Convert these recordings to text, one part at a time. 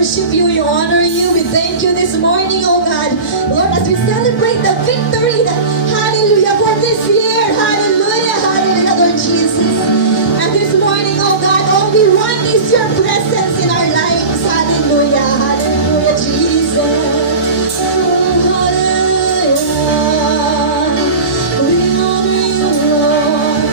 worship you, we honor you, we thank you this morning, oh God. Lord, as we celebrate the victory, hallelujah, for this year, hallelujah, hallelujah, Lord Jesus. And this morning, oh God, all we want is your presence in our lives, hallelujah, hallelujah, Jesus. Oh, hallelujah. We honor you, Lord.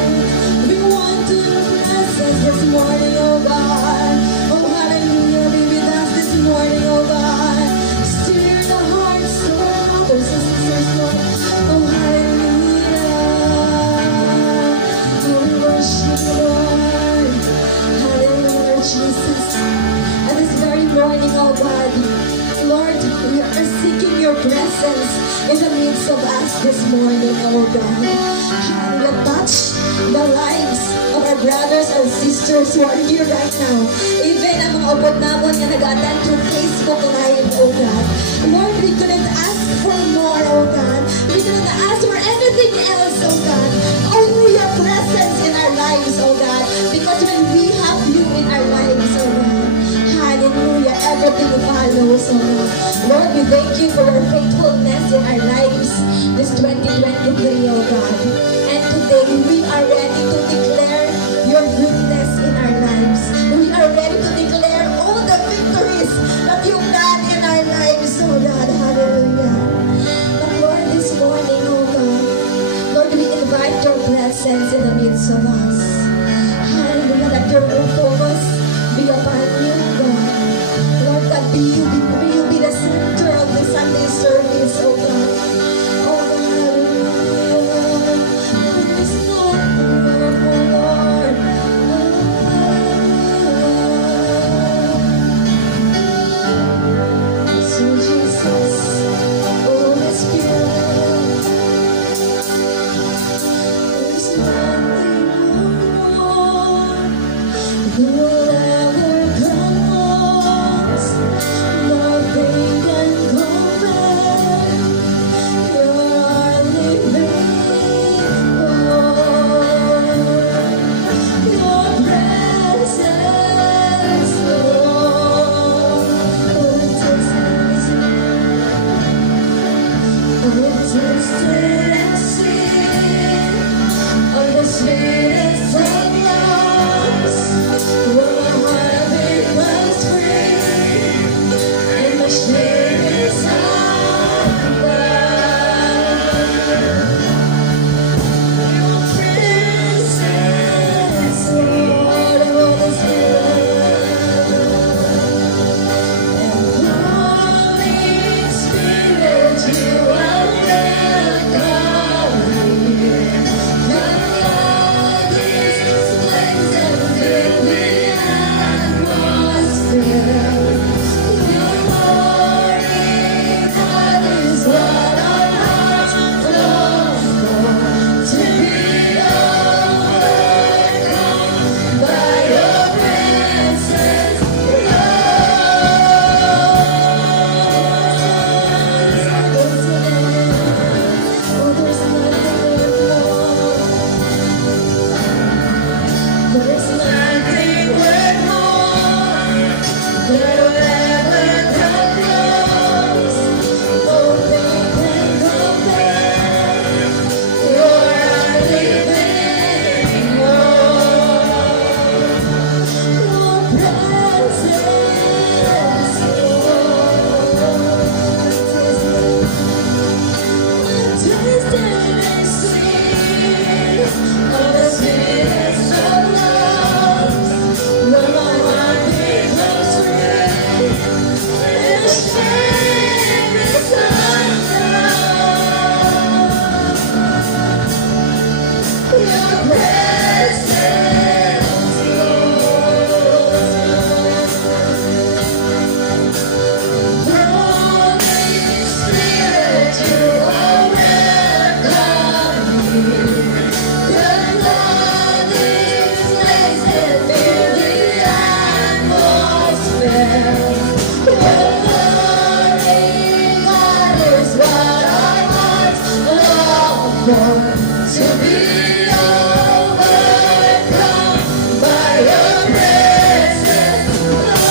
We want your presence this morning, oh God. Oh, hallelujah, be with us this morning, oh God. Stir the hearts of our brothers and sisters, Lord. Oh, hallelujah. Oh, we worship you, Lord. Hallelujah, Jesus. And this very morning, oh God, Lord, we are seeking your presence in the midst of us this morning, oh God. Hallelujah, touch the lives of our brothers and sisters who are here right now. Even ang mga ubod-nabon na nag-attend through Facebook Live, oh God. Lord, we couldn't ask for more, oh God. We couldn't ask for anything else, oh God. Only your presence in our lives, oh God. Because when we have you in our lives, oh God, hallelujah, everything follows, oh God. Lord, we thank you for your faithfulness in our lives this 2023, oh God. And today, we are ready to declare your goodness in our lives. We are ready to declare all the victories that you've done in our lives, oh God. Hallelujah. But Lord, this morning, oh God, Lord, we invite your presence in the midst of us. Hallelujah. Let your focus be upon you, God. Lord, that may you be the center of the Sunday service, oh God. Oh God, hallelujah. There is nothing like you, Lord. So Jesus, Holy Spirit, there's nothing more who will ever come close. Nothing can compare. You're our living Lord. Your presence, Lord. Oh, tasted and seen of the sweetest of loves. When my heart becomes free and my shame is undone. Your presence, Lord, Holy Spirit. And Holy Spirit, you are welcome here. Your love is place and fill the atmosphere. Your glory, that is what our hearts long for. To be overcome by your presence, there's nothing worth more that will ever come close. Nothing can compare. You're our living Lord. Your presence, tasted and seen of the sweetest of loves. When my heart becomes free and the shame is undone. Your presence, Lord. Holy Spirit, you are welcome here. Your love is placed and fill the atmosphere. Your glory, God, is what our hearts long for. To be overcome by your presence, Lord.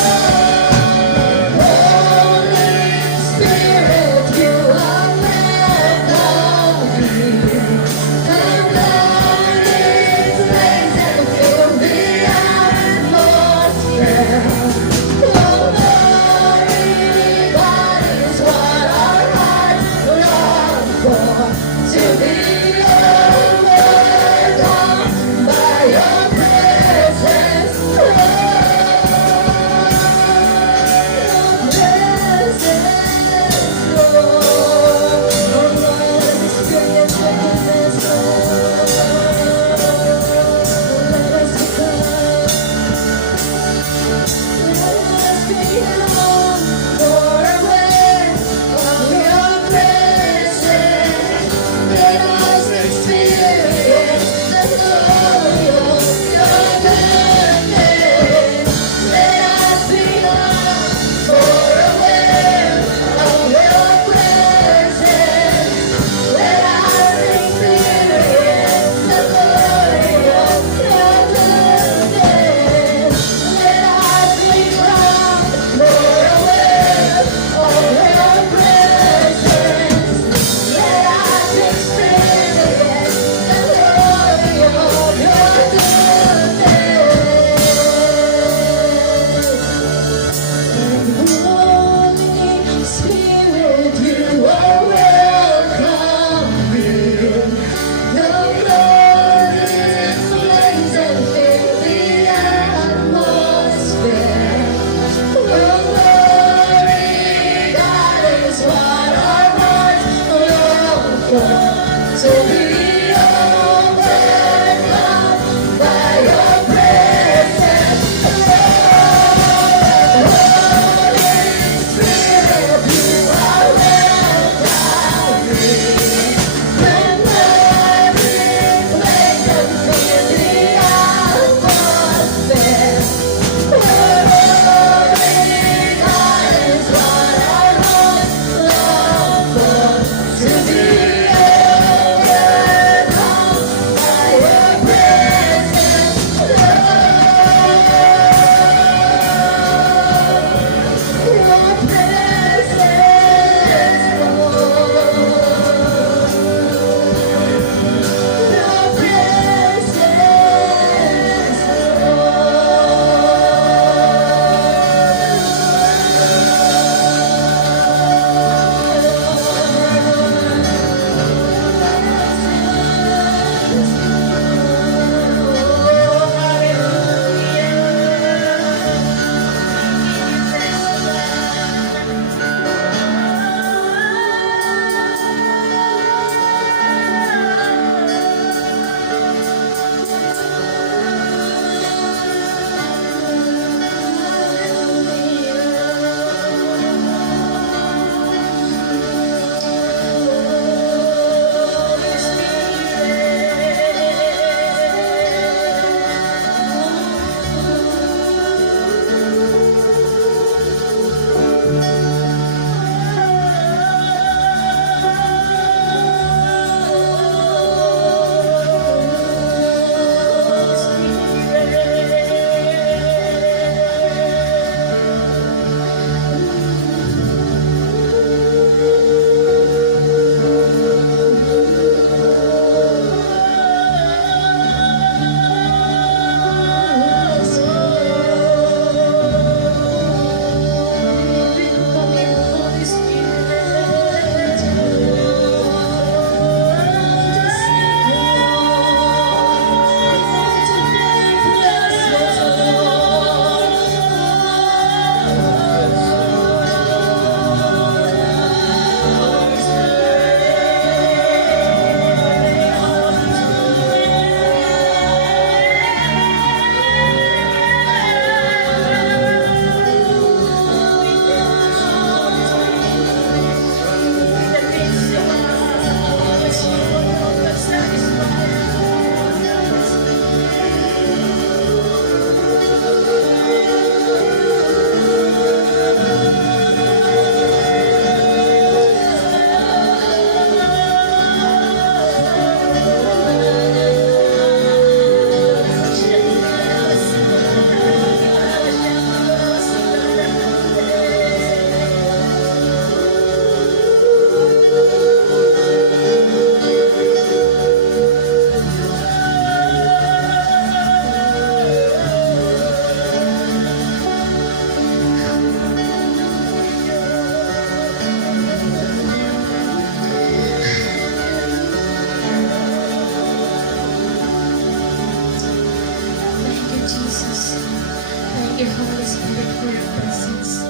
Thank you, Holy Spirit, for your presence.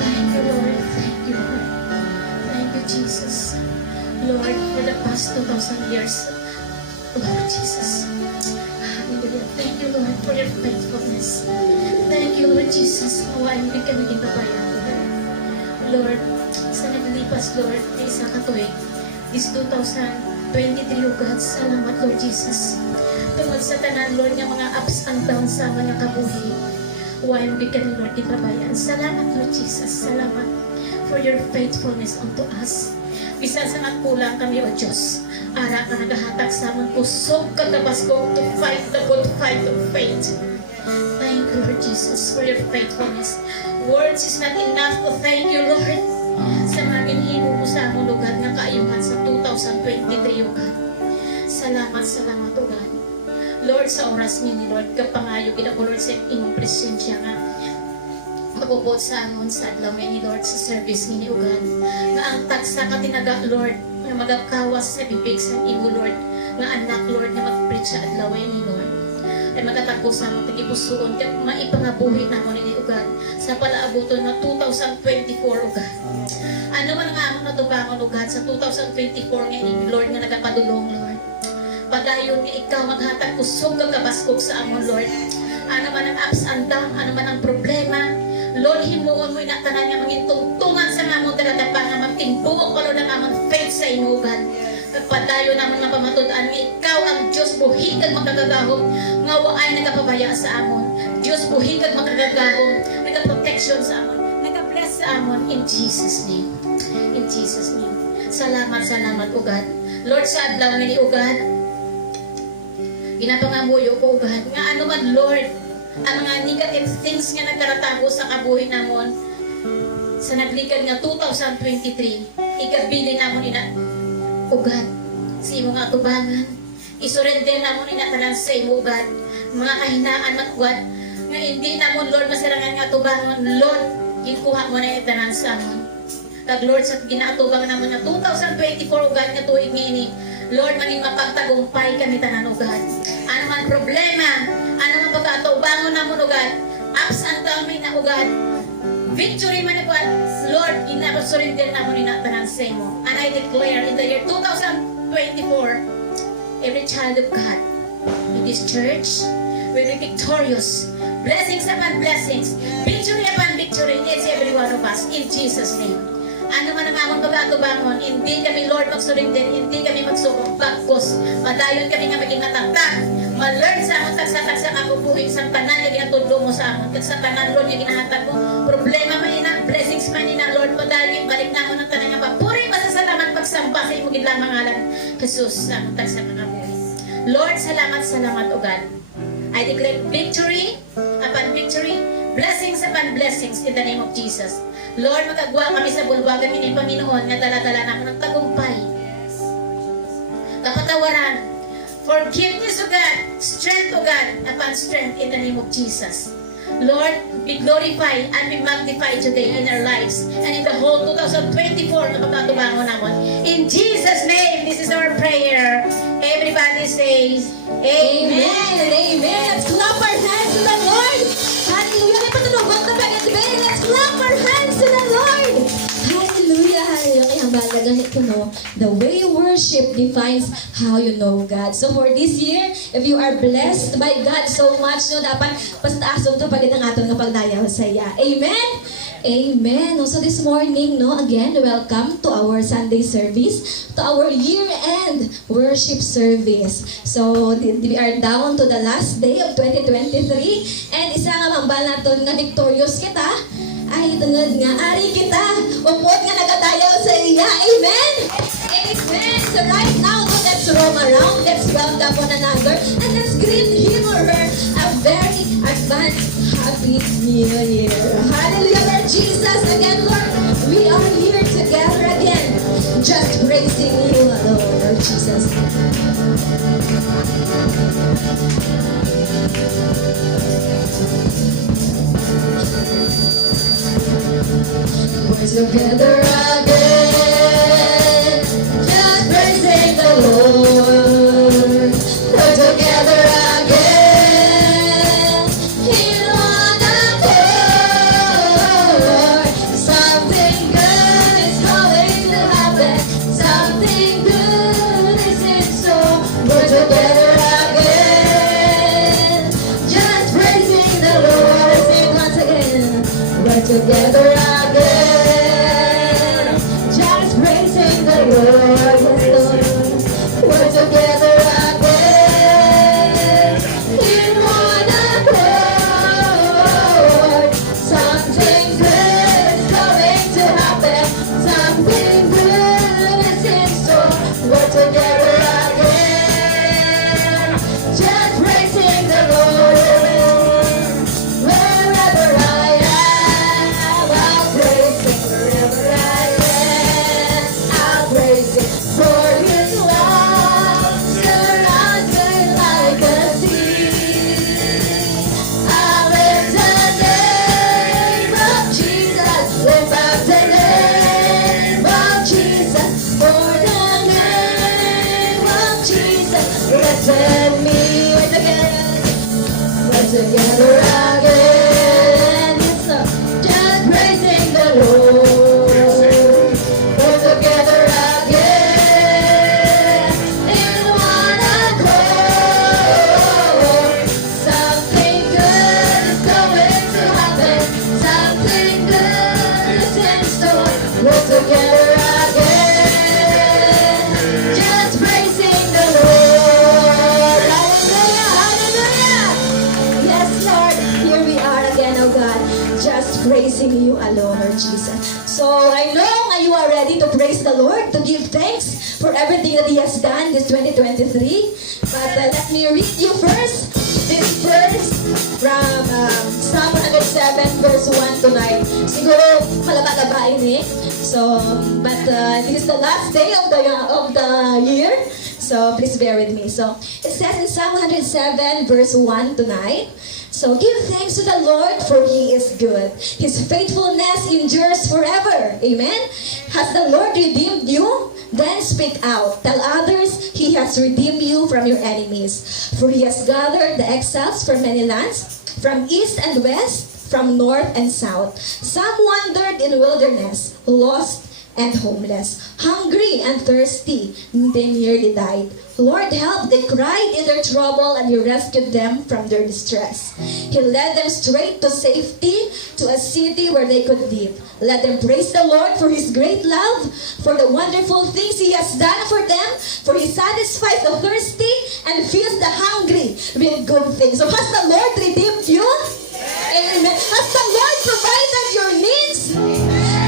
Thank you, Lord. Thank you, Lord. Thank you, Jesus. Lord, for the past 2,000 years, Lord Jesus. Hallelujah. Thank you, Lord, for your faithfulness. Thank you, Lord Jesus. Nawa hindi ka naging babayan, Lord. Sa naglipas, Lord, na isang katuwig, this 2023, O God, salamat, Lord Jesus. Tungod sa tanan, Lord, nga mga ups and downs sa mga kabuhi. Why hindi ka ni Lord ipabayan. Salamat, Lord Jesus. Salamat for your faithfulness unto us. Bisan sa nagkulang kami, O Diyos. Ara ka nagahatag sa amon pusog kagabaskog to fight the good fight of faith. Thank you, Lord Jesus, for your faithfulness. Words is not enough to thank you, Lord, sa mga ginhimo mo sa among lugar nga kaayuhan sa 2023, O God. Salamat, salamat, O God. Lord, sa oras ni Lord, kapangayo kita ko, Lord, sa inyong presensya nga magubot sa amon sa adlaw ni Lord sa service ni O God. Nga ang tagsa ka tinaga, Lord, nga magakawas sa bibig sa imo, Lord, nga anak, Lord, nga mag-preach sa adlaw ni Lord. Ay magatagpo sa among tigipusoon, kaya maipangabuhi na mo ni O God sa palaabuton na 2024, O God. Ano man ang among natubangon, O God, sa 2024 nga ni Lord nga nagapadulong, Lord. Padayon nga ikaw maghatag kusog ka kabaskog sa amon, Lord. Ano man ang ups and down, ano man ang problema, Lord, himuon mo inatanan nga mangintungtungan sa amon daladapa nga magtimbuok pa, Lord, ang amon faith sa imo, God. Padayon naman nga pamatud-an nga ikaw ang Diyos buhigag makagagahom nga waay nagapabaya sa amon. Diyos buhigag makagagahom, nagaprotection sa amon, nagabless sa amon, in Jesus' name. In Jesus' name. Salamat, salamat, O God. Lord, sa adlaw nga ni O God, ginapangamuyo ko, God, nga ano man, Lord, ang mga negative things nga nagkaratago sa kabuhi namon sa naglikad nga 2023, ikabili namon ina, O God, sa imo nga atubangan, isurrender namon ina tanan sa imo, God, mga kahinaan man, God, nga hindi namon, Lord, masirangan nga atubangan, Lord, ginkuha mo na itanan sa amon. Kag Lord, sa ginaatubang namon nga 2024, O God, nga tuig ngini, Lord, maging mapagtagumpay kami tanan, O God. Ano man problema, ano man pagkatubangon namon, O God, ups and downs may na, O God, victory man, O God, Lord, ina-surrender namon inatanan sa imo. And I declare in the year 2024, every child of God in this church will be victorious. Blessings upon blessings, victory upon victory in each every one of us, in Jesus' name. Ano man ang among pagkatubangon, hindi kami, Lord, magsurrender, hindi kami magsubok, bagkos, madayon kami nga maging natatag, ma-learn sa among tagsa-tagsa kakubuhin sa tanan nga ginatudlo mo sa amon, sa tanan, Lord, nga ginahatag mo, problema man ina, blessings man ina, Lord, madayon, balik na mo ng tanan nga papuri, pasasalamat, pagsamba sa imo gidlang mangalan, Jesus, sa among tagsa kakubuhin. Lord, salamat, salamat, O God. I declare victory upon victory, blessings upon blessings in the name of Jesus. Lord, magagwa kami sa bulwagan ni Panginoon nga dala-dala naman ng tagumpay. Kapatawaran, forgiveness, O God, strength, O God, upon strength in the name of Jesus. Lord, be glorified and be magnified today in our lives and in the whole 2024 na pagkatubangon naman. In Jesus' name, this is our prayer. Everybody says, Amen and amen. Let's clap our hands to the Lord. Hallelujah. May patunugan na pa today. Let's clap our hands to the Lord. Hallelujah. Hallelujah. Kaya ang balaga ito, no? The way you worship defines how you know God. So for this year, if you are blessed by God so much, no, dapat pastaasong ito pagit ang atong napagdayaw sa iya. Amen? Amen. So this morning, no, again, welcome to our Sunday service, to our year-end worship service. So we are down to the last day of 2023, and isa nga mambal naton nga victorious kita, ay tungod nga ari kita, upot nga nagadayaw sa iya. Amen? Amen. So right now, no, let's roam around, let's welcome one another, and let's greet him or her a very advanced Happy New Year. Hallelujah, Lord Jesus. Again, Lord, we are here together again, just praising you alone, Lord Jesus. We're together again, just praising the Lord. We're together again in one accord. together again, just praising the Lord, yes Lord. We're together again, in one accord. Something good is going to happen, something good is in store. We're together again, just praising the Lord. Wherever I am, I'll praise Him. Wherever I am, I'll praise Him. For His love surrounds me like a sea. I lift the name of Jesus. Lift up the name of Jesus. For the name of Jesus lifted me. We're together again, so just praising the Lord. We're together again, in one accord. Something good is going to happen, something good is in store. We're together again, just praising the Lord. Hallelujah, hallelujah. Yes, Lord, here we are again, oh God, just praising you alone, Lord Jesus. So I know you are ready to praise the Lord, to give thanks for everything that He has done this 2023. But let me read you first this verse from Psalm 107 verse 1 to 9. Siguro malaba-labain eh. So, but this is the last day of the year. So please bear with me. So it says in Psalm 107 verse 1 to 9. So give thanks to the Lord, for He is good. His faithfulness endures forever. Amen. Has the Lord redeemed you? Then speak out. Tell others He has redeemed you from your enemies. For He has gathered the exiles from many lands, from east and west, from north and south. Some wandered in wilderness, lost and homeless, hungry and thirsty. They nearly died. Lord, help, they cried in their trouble, and You rescued them from their distress. He led them straight to safety, to a city where they could live. Let them praise the Lord for His great love, for the wonderful things He has done for them, for He satisfies the thirsty and fills the hungry with good things. So has the Lord redeemed you? Amen. Has the Lord provided your needs?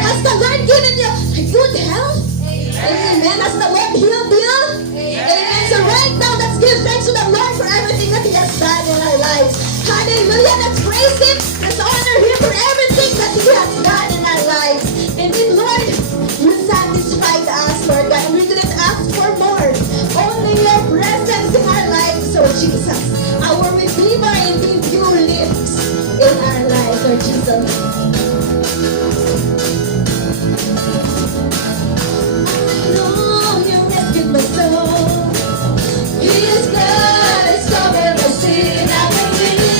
Has the Lord given you good health? Amen. Has the Lord healed you? Amen. So right now, let's give thanks to the Lord for everything that He has done in our lives. Hallelujah. Let's praise Him. Let's honor Him for everything that He has done in our lives. Indeed, Lord, You satisfied us, Lord God. We didn't ask for more. Only Your presence in our lives, so Jesus, our Redeemer, indeed You lives in our lives, Lord Jesus. You rescued my soul. He is good, it's covered my sin. I believe,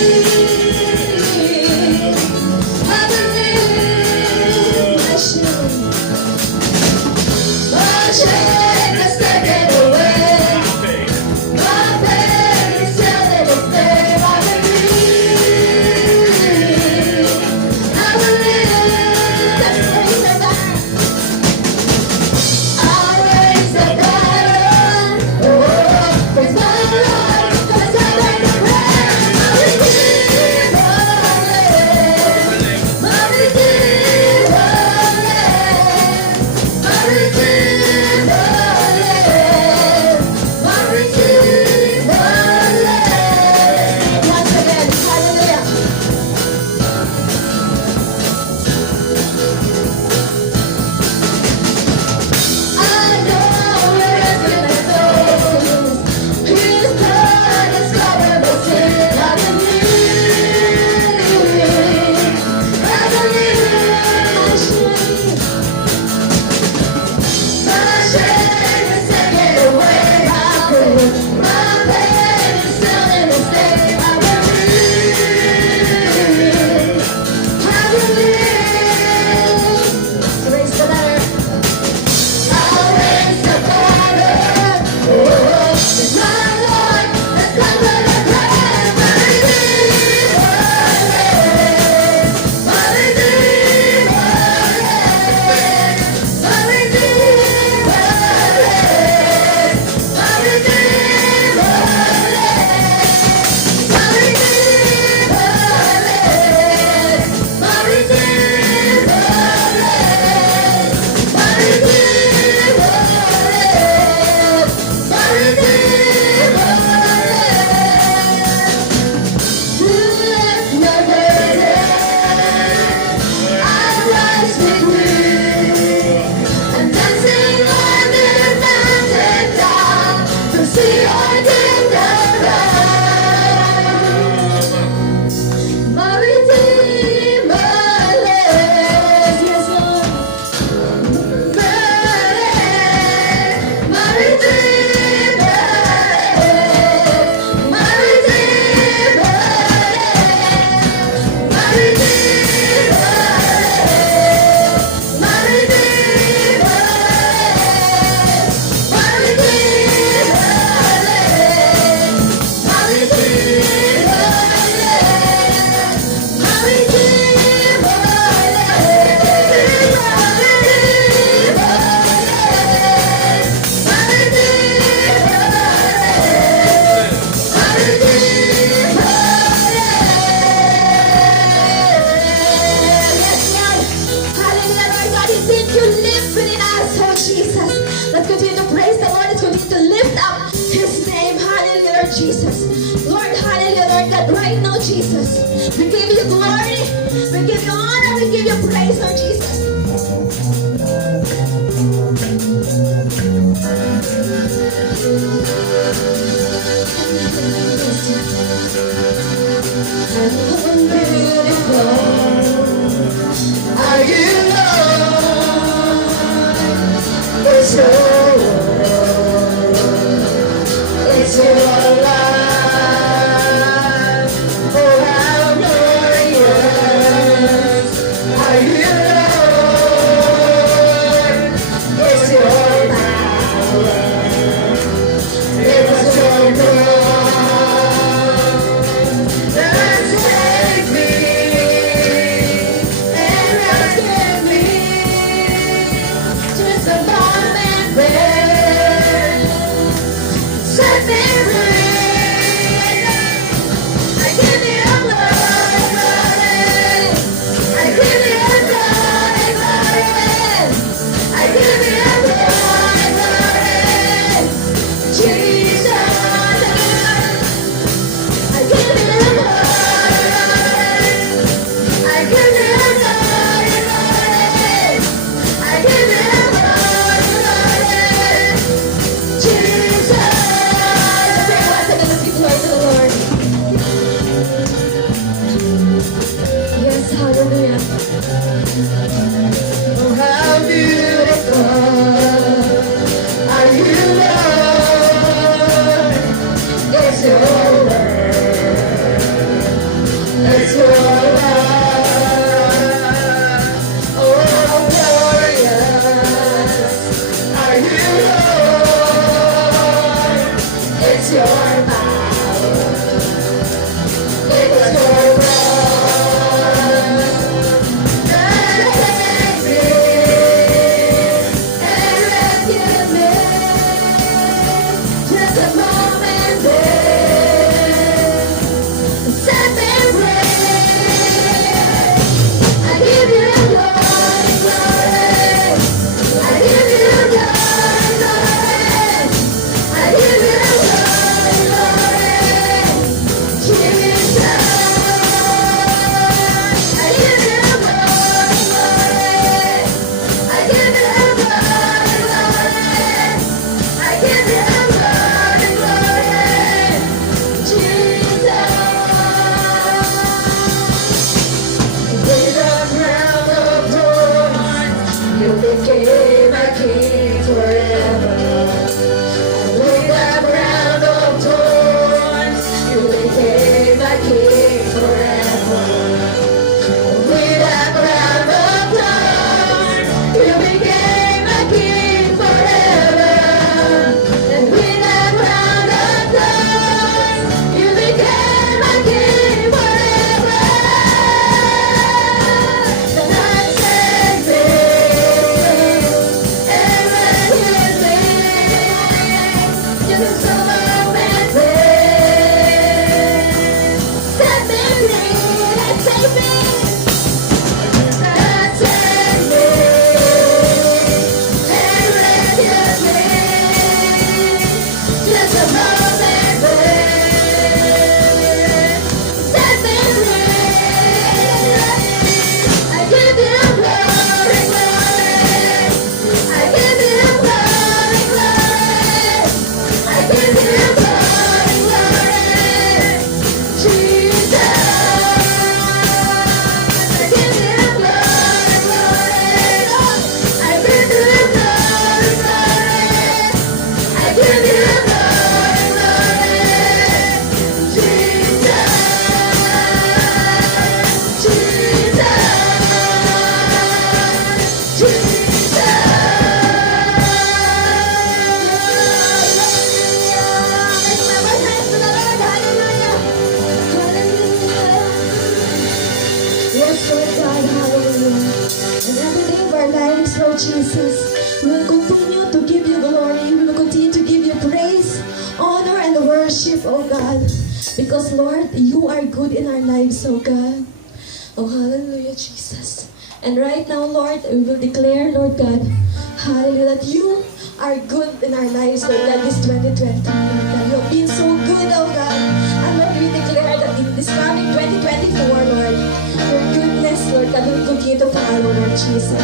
my shame has taken away. My pain is still in its name. I believe, that's Jesus. We give you glory, we give you honor, we give you praise, Lord Jesus. Are you Lord? It's your word. It's your life. Oh, how glorious are you, Lord? It's your power. It's your blood that saved me and rescued me. Just a moment there, set me free. I give you glory, glory. I give you glory, glory. I give you glory, glory. Jesus, I give you glory. I give you glory, glory. I give you glory, glory. Jesus. Let's sing once again. Let's give glory to the Lord. Yes, hallelujah. Oh, how beautiful are you, Lord? It's your word. It's your love. Oh, how glorious are you, Lord? It's your power. It's your blood that saved me and rescued me. Just a moment there, set me free. I give you glory, glory. I give you glory, glory. I give you glory, glory. Jesus, I give you glory, glory. I give you glory, glory. I give you glory, glory. Jesus. With a crown of thorns, you became a king forever. With a crown of thorns, you became a king forever. With a crown of thorns, you became a king forever. And with a crown of thorns, you became a king forever. The Lord saved me and rescued me. Just a moment there, set me free and save me. God saved me and rescued me. Just a moment there, set me free. I give you glory, glory. I give you glory, glory. I give you glory, glory. Jesus, I give you glory, glory. I give you glory, glory. I give you glory, glory. Jesus, yes, Lord God, hallelujah. And every day of our lives, Lord Jesus, we will continue to give you glory. We will continue to give you praise, honor, and worship, oh God. Because, Lord, you are good in our lives, oh God. Oh, hallelujah, Jesus. And right now, Lord, we will declare, Lord God, hallelujah, that you are good in our lives, Lord God, this 2020. Lord God, you have been so good, oh God. And Lord, we declare that in this coming 2020, 2024, Lord. Your goodness, Lord, God, will continue to follow, Lord Jesus.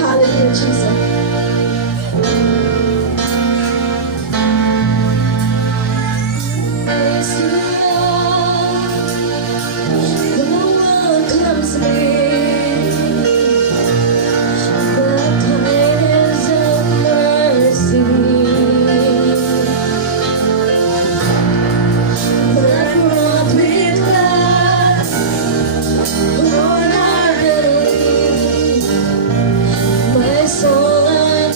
Hallelujah, Jesus. Praise you, Lord. No one comes near the kindness of mercy. That wrought with love, wholeheartedly, my soul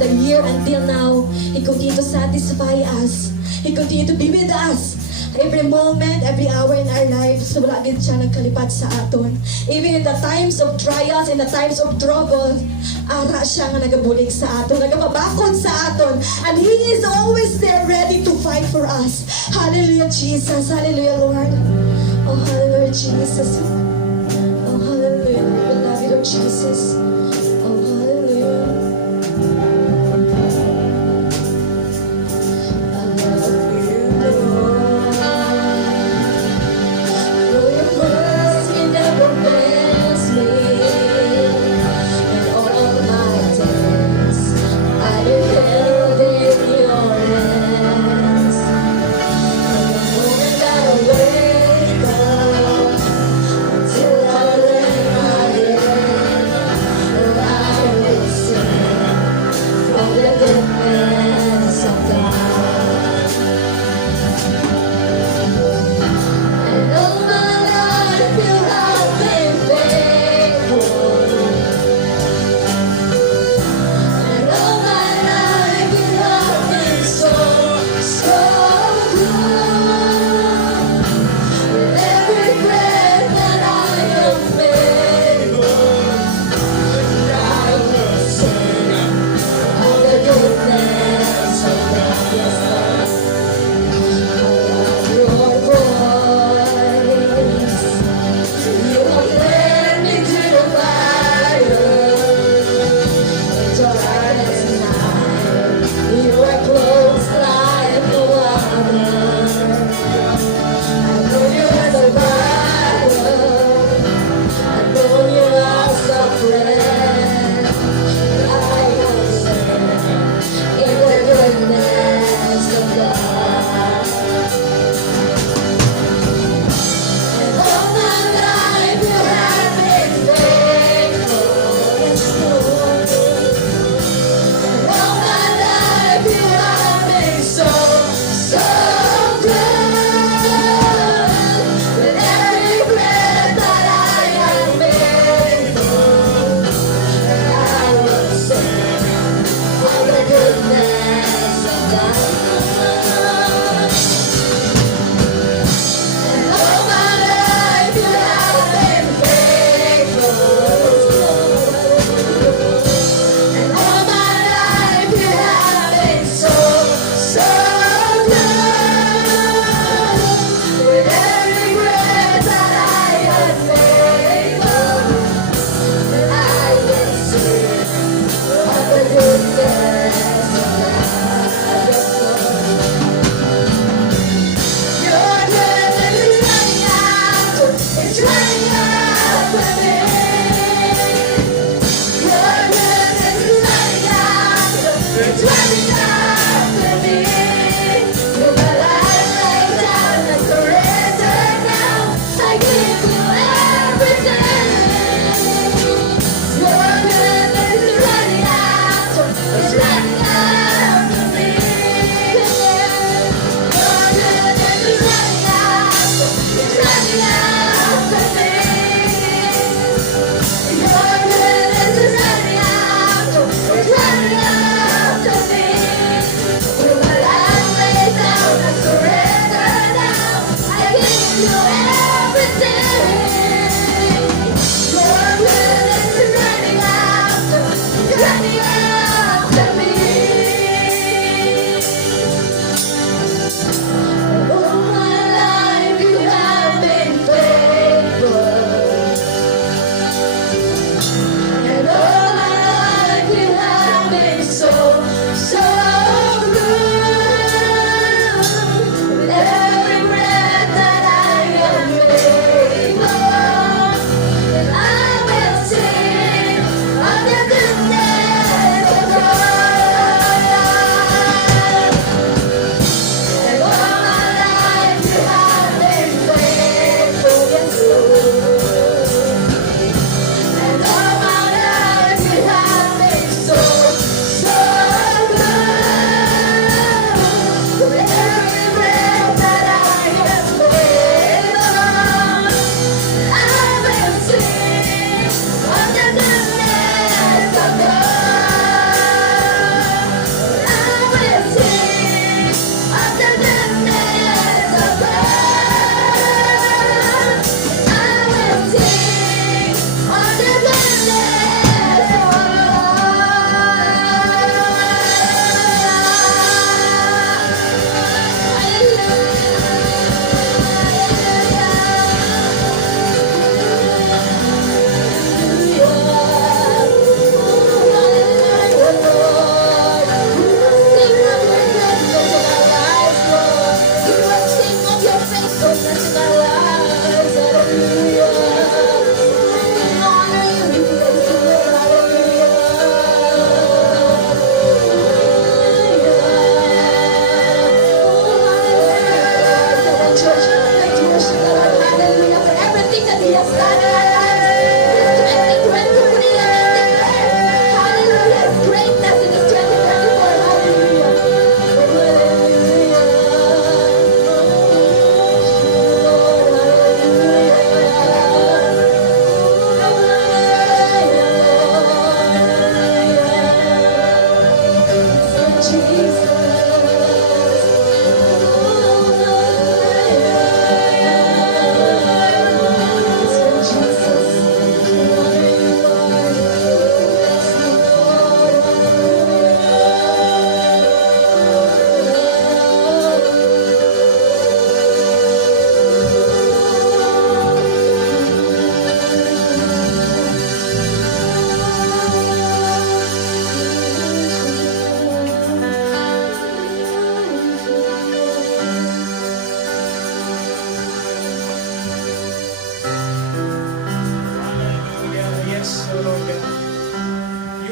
the year until now, He continued to satisfy us. He continued to be with us. Every moment, every hour in our lives, wala gid siya nagkalipat sa aton. Even in the times of trials, in the times of trouble, ara siya nga nagabulig sa aton, nagapabakod sa aton. And He is always there ready to fight for us. Hallelujah, Jesus. Hallelujah, Lord. Oh, hallelujah, Jesus. Oh, hallelujah. We love you, Lord Jesus. Oh, hallelujah. I love you, Lord. For your mercy never fails me. And all my days I am held in your hands. From the moment that I wake up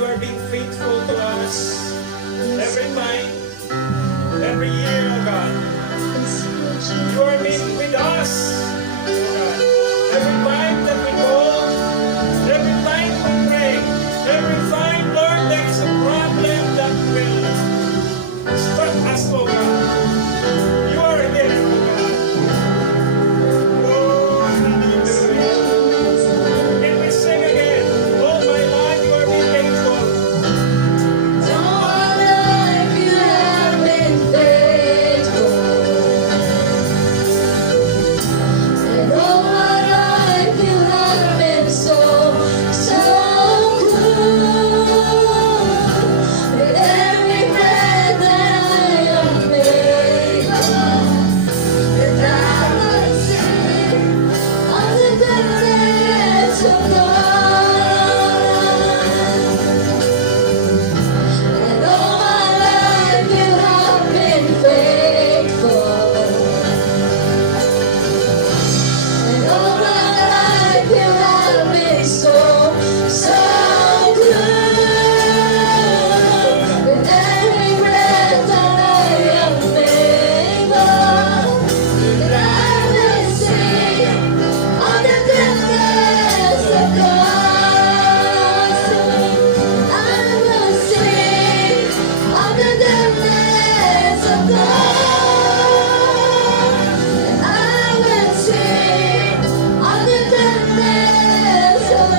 are being faithful to us every time, every year, oh God. You are being with us, oh God. Every time that we call, every time we pray, every time, Lord, there is a problem that will stop us, oh God. You are there, oh God. Oh, hallelujah. And we sing again, all my life you are being faithful. All my life you have been faithful. And all my life you have been so, so good. With every breath that I am able, and I will sing of the goodness of God. And all my life you have been faithful. And all my life you have been so, so good. With every breath that I am able, and I will sing of the goodness of God. I will sing of the goodness of God. I will sing of the goodness of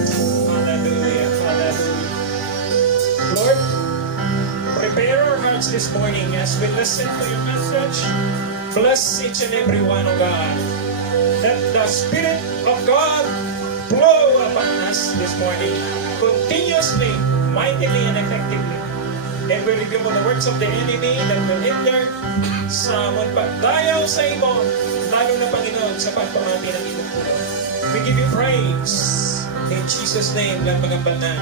Hallelujah, hallelujah. Lord, prepare our hearts this morning as we listen to your message. Bless each and every one, oh God. Let the Spirit of God blow upon us this morning, continuously, mightily, and effectively. And we reveal the works of the enemy that will hinder sa magpagdayaw sa imo, lalo na Panginoon sa pagpamati ng iyong pulo. We give you praise. In Jesus' name, lang magambal na.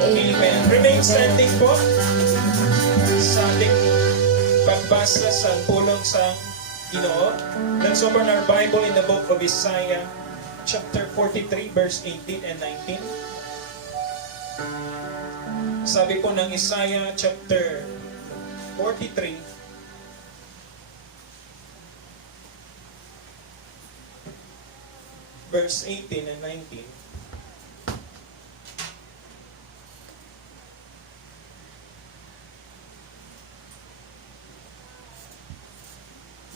Amen. Remain standing po sa ating pagbasa sa pulong sa Ginoo. Let's open our Bible in the book of Isaiah, chapter 43, verse 18 and 19. Sabi po ng Isaiah, chapter 43, verse 18 and 19.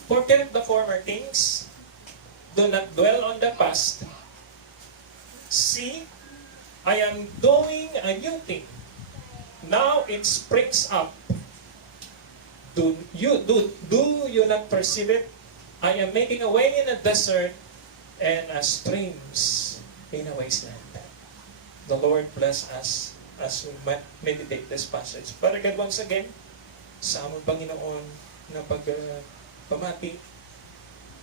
Forget the former things, Do not dwell on the past. See, I am doing a new thing. Now it springs up. Do you not perceive it? I am making a way in a desert and streams in a wasteland. The Lord bless us as we meditate this passage. But again, once again, sa among Panginoon na pamati,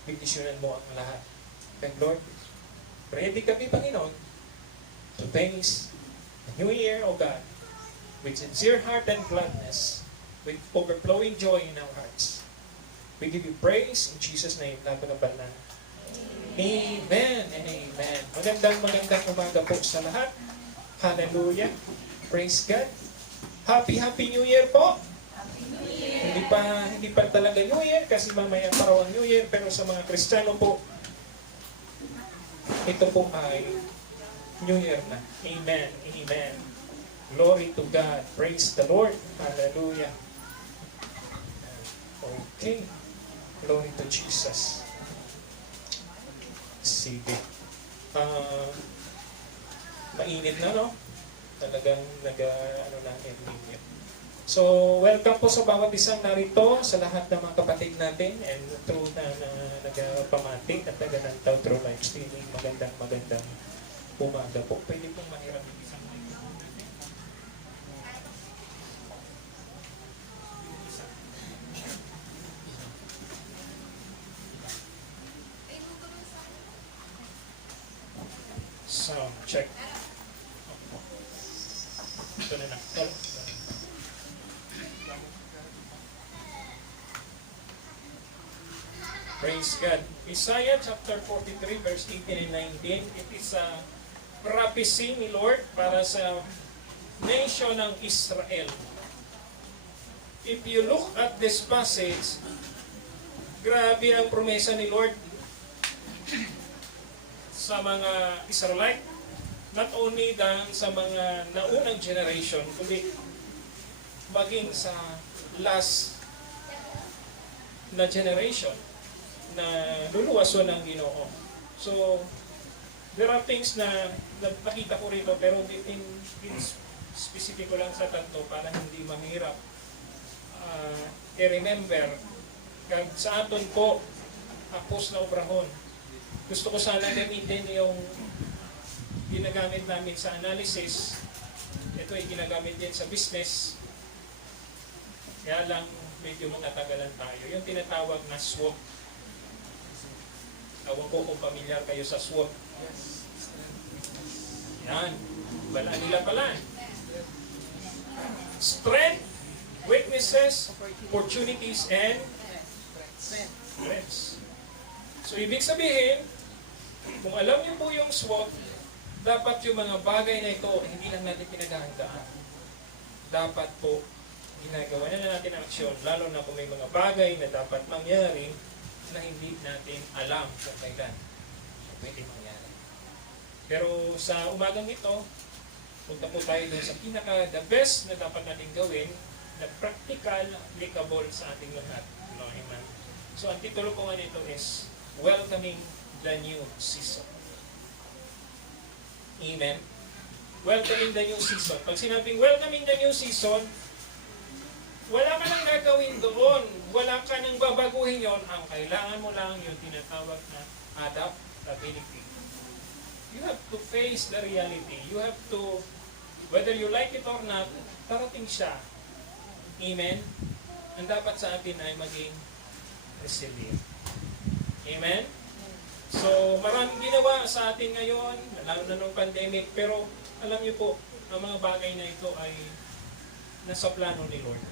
bigdisyonan mo ang lahat. And Lord, ready kami, Panginoon, to face the new year, O God, with sincere heart and gladness, with overflowing joy in our hearts. We give you praise in Jesus' name. Napagabal na. Amen and amen. Magandang umaga po sa lahat. Hallelujah. Praise God. Happy New Year po. Hindi pa talaga New Year kasi mamaya pa raw ang New Year, pero sa mga Kristiyano po, ito po ay New Year na. Amen. Amen. Glory to God. Praise the Lord. Hallelujah. Okay. Glory to Jesus. Sige. Mainit na, no? Talagang nag-init. So, welcome po sa bawat isang narito, sa lahat ng mga kapatid natin, and through na nagpamati at naganantaw through live streaming. Magandang umaga po. Pwede pong mahirap isang sound check. Ito na. Praise God. Isaiah chapter 43 verse 18 and 19. It is a prophecy ni Lord para sa nation ng Israel. If you look at this passage, grabe ang promesa ni Lord sa mga Israelite, not only sa mga naunang generation, kundi maging sa last na generation na luluwason ng Ginoo. So, there are things na nakita ko rito, pero in specific ko lang sa tatlo para hindi mahirap i-remember. Kag sa aton po, apos na obrahon, gusto ko sana gamitin yung ginagamit namin sa analysis. Ito ay ginagamit din sa business. Kaya lang medyo matatagalan tayo. Yung tinatawag na SWOT. Ewan ko kung familiar kayo sa SWOT. Yan. Wala nila pala. Strength, weaknesses, opportunities, and threats. So, ibig sabihin, kung alam niyo po yung SWOT, dapat yung mga bagay na ito, hindi lang natin pinaghahandaan. Dapat po, ginagawa na natin ang aksyon, lalo na kung may mga bagay na dapat mangyari na hindi natin alam kung kailan pwede mangyari. Pero sa umagang ito, punta po tayo dun sa the best na dapat natin gawin na practical, applicable sa ating lahat. No, amen. So, ang titulo ko nga nito is Welcoming the New Season. Amen. Welcoming the new season. Pag sinabing welcoming the new season, wala ka nang gagawin doon. Wala ka nang babaguhin yon. Ang kailangan mo lang yung tinatawag na adaptability. You have to face the reality. You have to, whether you like it or not, parating siya. Amen? Ang dapat sa atin ay maging resilient. Amen? So, maraming ginawa sa atin ngayon, lalo na nung pandemic, pero alam niyo po, ang mga bagay na ito ay nasa plano ni Lord.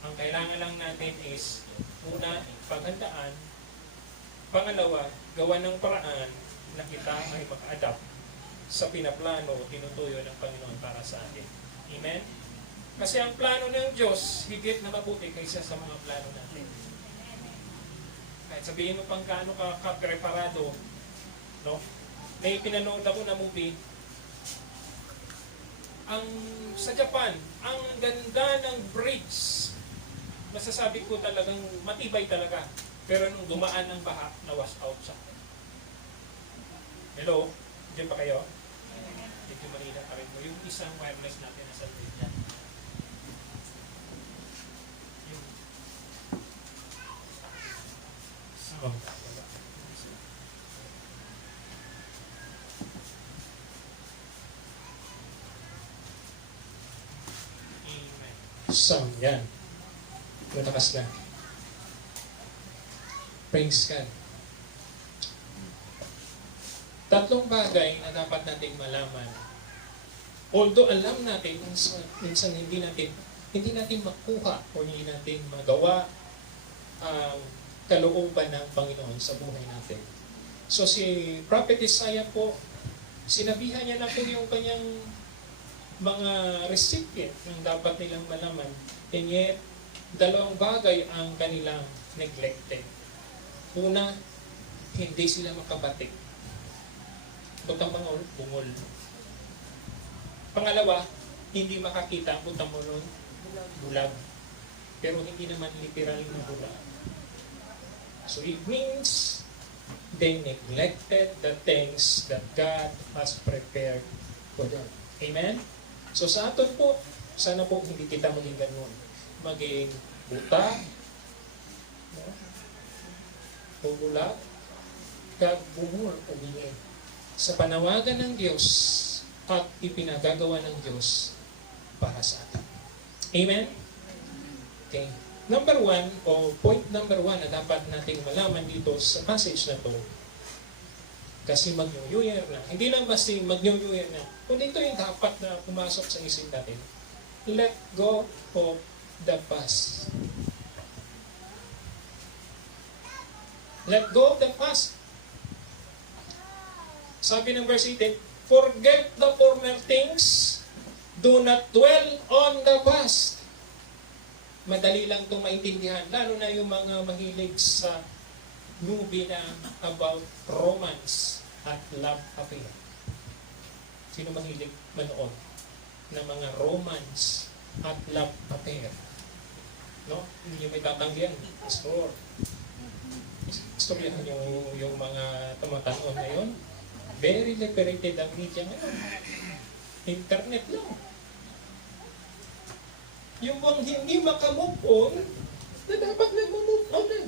Ang kailangan lang natin is, una, paghandaan, pangalawa, gawa ng paraan na kita ay maka-adapt sa pinaplano o tinutuyo ng Panginoon para sa atin. Amen? Kasi ang plano ng Diyos, higit na mabuti kaysa sa mga plano natin. Kahit sabihin mo pang kaano ka preparado, no? May pinanood ako na movie, sa Japan, ang ganda ng bridge, masasabi ko talagang matibay talaga. Pero nung dumaan ang baha, na-wash out siya. Hello? Diyan pa kayo? Medyo malina pa rin mo. Yung isang wireless natin nasa lid niya. Yung... So, Amen. Sound, yan. Matakas lang. Praise God. Tatlong bagay na dapat natin malaman. Although alam natin, minsan hindi natin makuha o hindi natin magawa ang kalooban ng Panginoon sa buhay natin. So si Prophet Isaiah po, sinabihan niya na po yung kanyang mga recipient ng dapat nilang malaman. And yet, dalawang bagay ang kanilang neglected. Una, hindi sila makabatik. Butang bungol. Pangalawa, hindi makakita, butang bulag. Pero hindi naman literal na bulag. So it means they neglected the things that God has prepared for them. Amen? So sa atin po, sana po hindi kita maging ganun. Maging buta, bulag, kagbungol, umingin. Sa panawagan ng Diyos at ipinagagawa ng Diyos para sa atin. Amen? Okay. Number 1, o point number 1 na dapat nating malaman dito sa passage na to, kasi mag-New Year na. Hindi lang basta mag-New Year na. Kundi ito yung dapat na pumasok sa isip natin. Let go of the past. Let go of the past. Sabi ng verse 18, forget the former things, do not dwell on the past. Madali lang itong maintindihan, lalo na yung mga mahilig sa movie na about romance at love affair. Sino mahilig manood ng mga romance at love affair? No? Yung may tatanggihan, pastor. Istoryahan yung mga tumatanood ngayon. Very liberated ang media ngayon. Internet lang. Yung bang hindi makamove on, na dapat nag-move on na.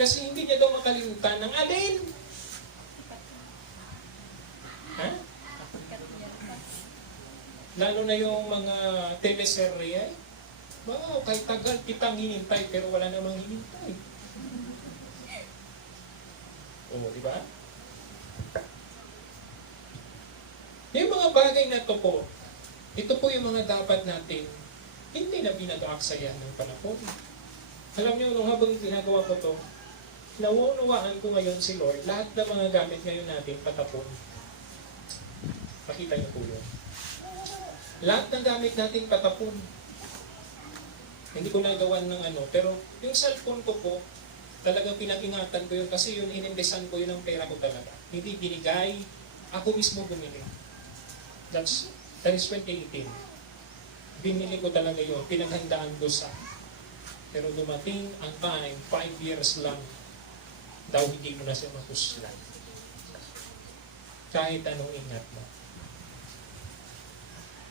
Kasi hindi niya daw makalimutan ng alin. Ha? Lalo na yung mga teleserye. Wow, kahit tagal kitang hinintay, pero wala namang hinintay. Oo, di ba? Yung mga bagay na to po, ito po yung mga dapat natin hindi na binag-aaksayan ng panahon. Alam niyo, nung habang ginagawa ko to, nauunawaan ko ngayon si Lord, lahat ng mga gamit ngayon natin patapon. Pakita niyo po yun. Lahat ng gamit natin patapon. Hindi ko nagawan ng ano, pero yung cellphone ko po, talagang pinag-ingatan ko yun kasi yun, inindesan ko yun ang pera ko talaga. Hindi binigay, ako mismo bumili. That is 2018. Binili ko talaga yun, pinaghandaan ko sa. Pero dumating ang time, 5 years lang, daw hindi mo na siya makuslan. Kahit anong ingat mo.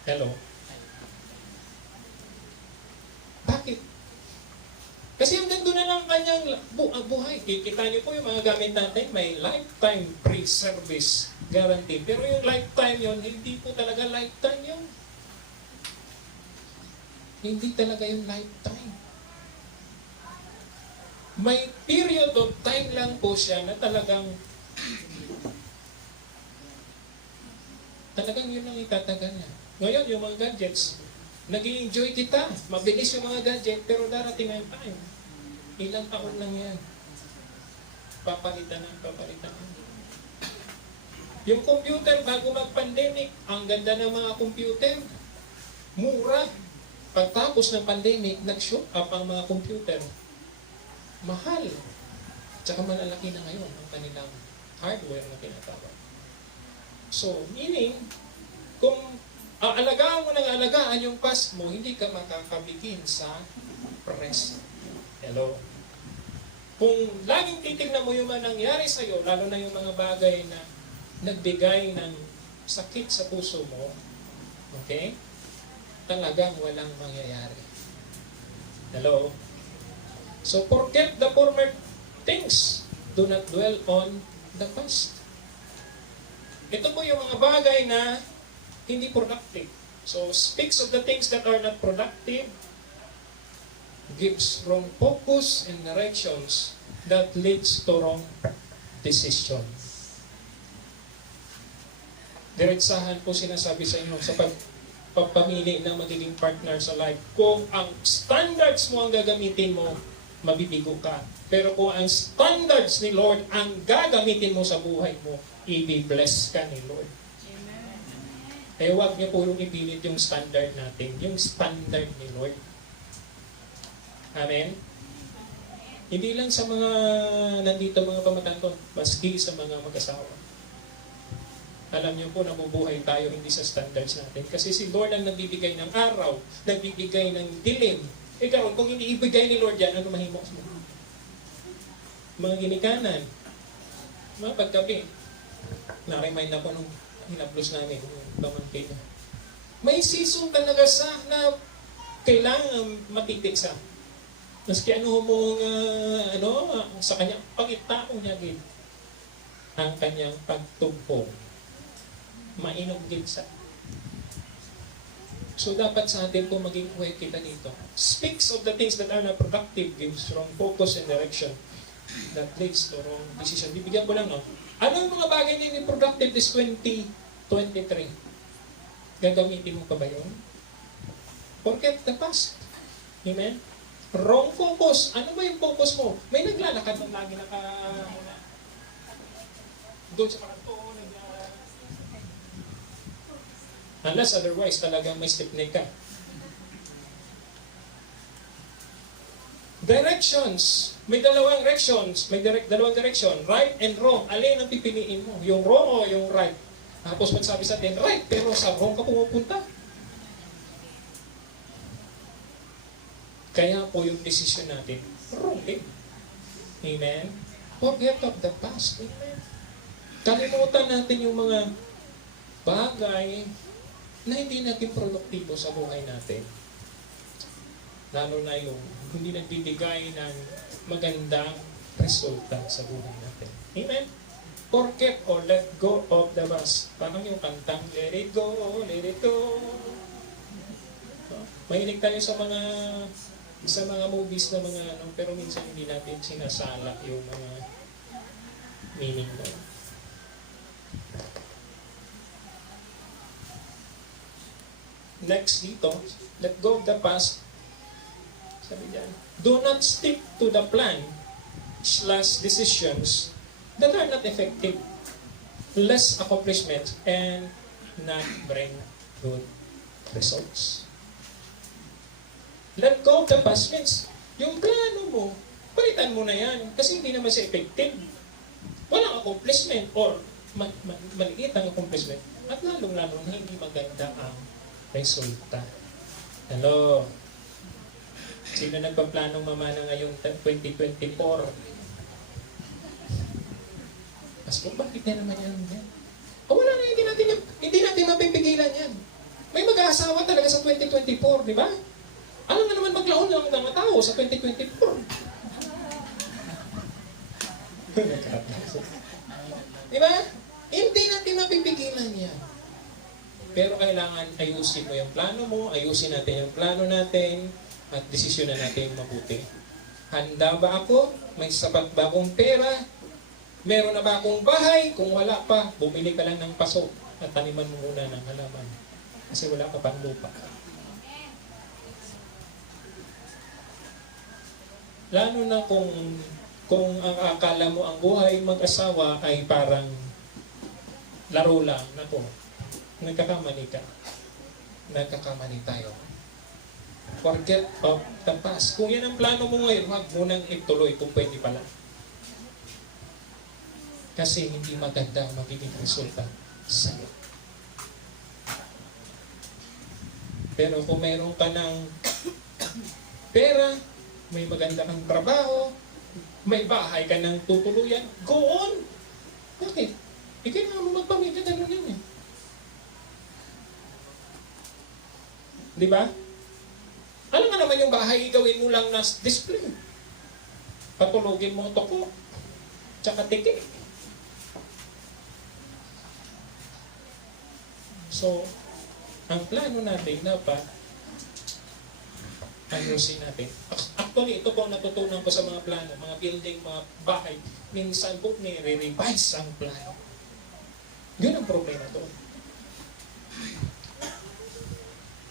Hello? Bakit? Kasi hanggang doon na lang kanyang buhay. Kikita niyo po yung mga gamit natin, may lifetime pre-service guarantee. Pero yung lifetime yun, hindi po talaga lifetime yun. Hindi talaga yung lifetime. May period of time lang po siya na talagang yun ang itatagal niya. Ngayon, yung mga gadgets, nag-i-enjoy kita. Mabilis yung mga gadget, pero darating na yung time. Ilang taon lang yan. Papalitan na. Yung computer, bago mag-pandemic, ang ganda ng mga computer. Mura. Pagtapos ng pandemic, nag-shoot up ang mga computer. Mahal. Tsaka malalaki na ngayon ang kanilang hardware na tinatawag. So, meaning, kung aalagaan mo ng aalagaan yung past mo, hindi ka makakabigin sa present. Hello? Kung laging titignan mo yung mga nangyari sa'yo, lalo na yung mga bagay na nagbigay ng sakit sa puso mo, okay? Talagang walang mangyayari. Hello? So forget the former things. Do not dwell on the past. Ito po yung mga bagay na hindi productive. So speaks of the things that are not productive, gives wrong focus and directions that leads to wrong decision. Diretsahan po sinasabi sa inyo sa pagpamili ng magiging partner sa life. Kung ang standards mo ang gagamitin mo, mabibigo ka. Pero kung ang standards ni Lord ang gagamitin mo sa buhay mo, i-bless ka ni Lord. Eh huwag niyo po yung ipilit yung standard natin, yung standard ni Lord. Amen? Hindi lang sa mga nandito mga pamataan ko, maski sa mga mag-asawa. Alam niyo po, nabubuhay tayo hindi sa standards natin. Kasi si Lord ang nagbibigay ng araw, nagbibigay ng dilim. Eh karon, kung hindi ibigay ni Lord yan, ano mahimo mo? Mga ginikanan, mga pagkapi. Na-remind ako nung hinaplos namin, yung pamangkin. May season talaga sa na kailangan matitik sa. Maski ano mong sa kanyang pagitaon niya gid ang kanyang pagtugpong. Mainom gid sa. So dapat sa atin po maging aware kita dito. Speaks of the things that are not productive, gives wrong focus and direction that leads to wrong decision. Bibigyan ko lang, no? Ano yung mga bagay na hindi productive this 2023? Gagamitin mo pa ba yun? Forget the past. Amen? Wrong focus. Ano ba yung focus mo? May naglalakad ng lagi doon sa karanto, unless otherwise talagang may stepney ka. Directions. May dalawang directions. May dalawang direction. Right and wrong. Alin ang pipiliin mo? Yung wrong o yung right? Tapos magsabi sa atin, right, pero sa wrong ka pumupunta. Kaya po yung decision natin, wrong eh. Amen? Forget of the past. Amen? Kalimutan natin yung mga bagay na hindi naging produktibo sa buhay natin. Lalo na yung hindi nagbibigay ng magandang resulta sa buhay natin. Amen? Forget or let go of the past. Parang yung kantang, let it go, let it go. Mahilig tayo sa mga movies na mga pero minsan hindi natin sinasala yung mga meaning mo. Next dito, let go of the past. Sabi diyan, do not stick to the plan/decisions that are not effective, less accomplishments, and not bring good results. Let go of the past means, yung plano mo, palitan mo na yan, kasi hindi naman siya effective. Walang accomplishment or maliit ang accomplishment at lalong-lalo na hindi maganda ang resulta. Hello? Sino nagpaplanong mamana ngayong 2024? Mas kung bakit na naman yan? Wala na, hindi natin mapipigilan yan. May mag-aasawa talaga sa 2024, di ba? Ano nga naman maglaon lang ng tao sa 2024? Di ba? Hindi natin mapipigilan yan. Pero kailangan ayusin mo yung plano mo, ayusin natin yung plano natin, at desisyon na natin mabuti. Handa ba ako? May sapat ba akong pera? Meron na ba akong bahay? Kung wala pa, bumili ka lang ng paso at taniman mo muna ng halaman. Kasi wala ka pang lupa. Lalo na kung ang akala mo ang buhay mag-asawa ay parang laro lang. Nako, nagkakamali ka. Nagkakamali tayo. Forget of the past. Kung yan ang plano mo ngayon, huwag mo nang ituloy kung pwede pala. Kasi hindi maganda ang magiging resulta sa'yo. Pero kung meron ka ng pera, may maganda kang trabaho, May bahay ka ng tutuluyan, go on. Bakit? Kailangan mo magpamilya, ganun yun eh. Di ba? Alam nga naman yung bahay, gawin mo lang na display. Patulogin mo toko, tsaka tiki. So, ang plano natin dapat ayusin natin. Actually, ito po ang natutunan ko sa mga plano, mga building, mga bahay. Minsan po nire-revise ang plano. Yun ang problema doon.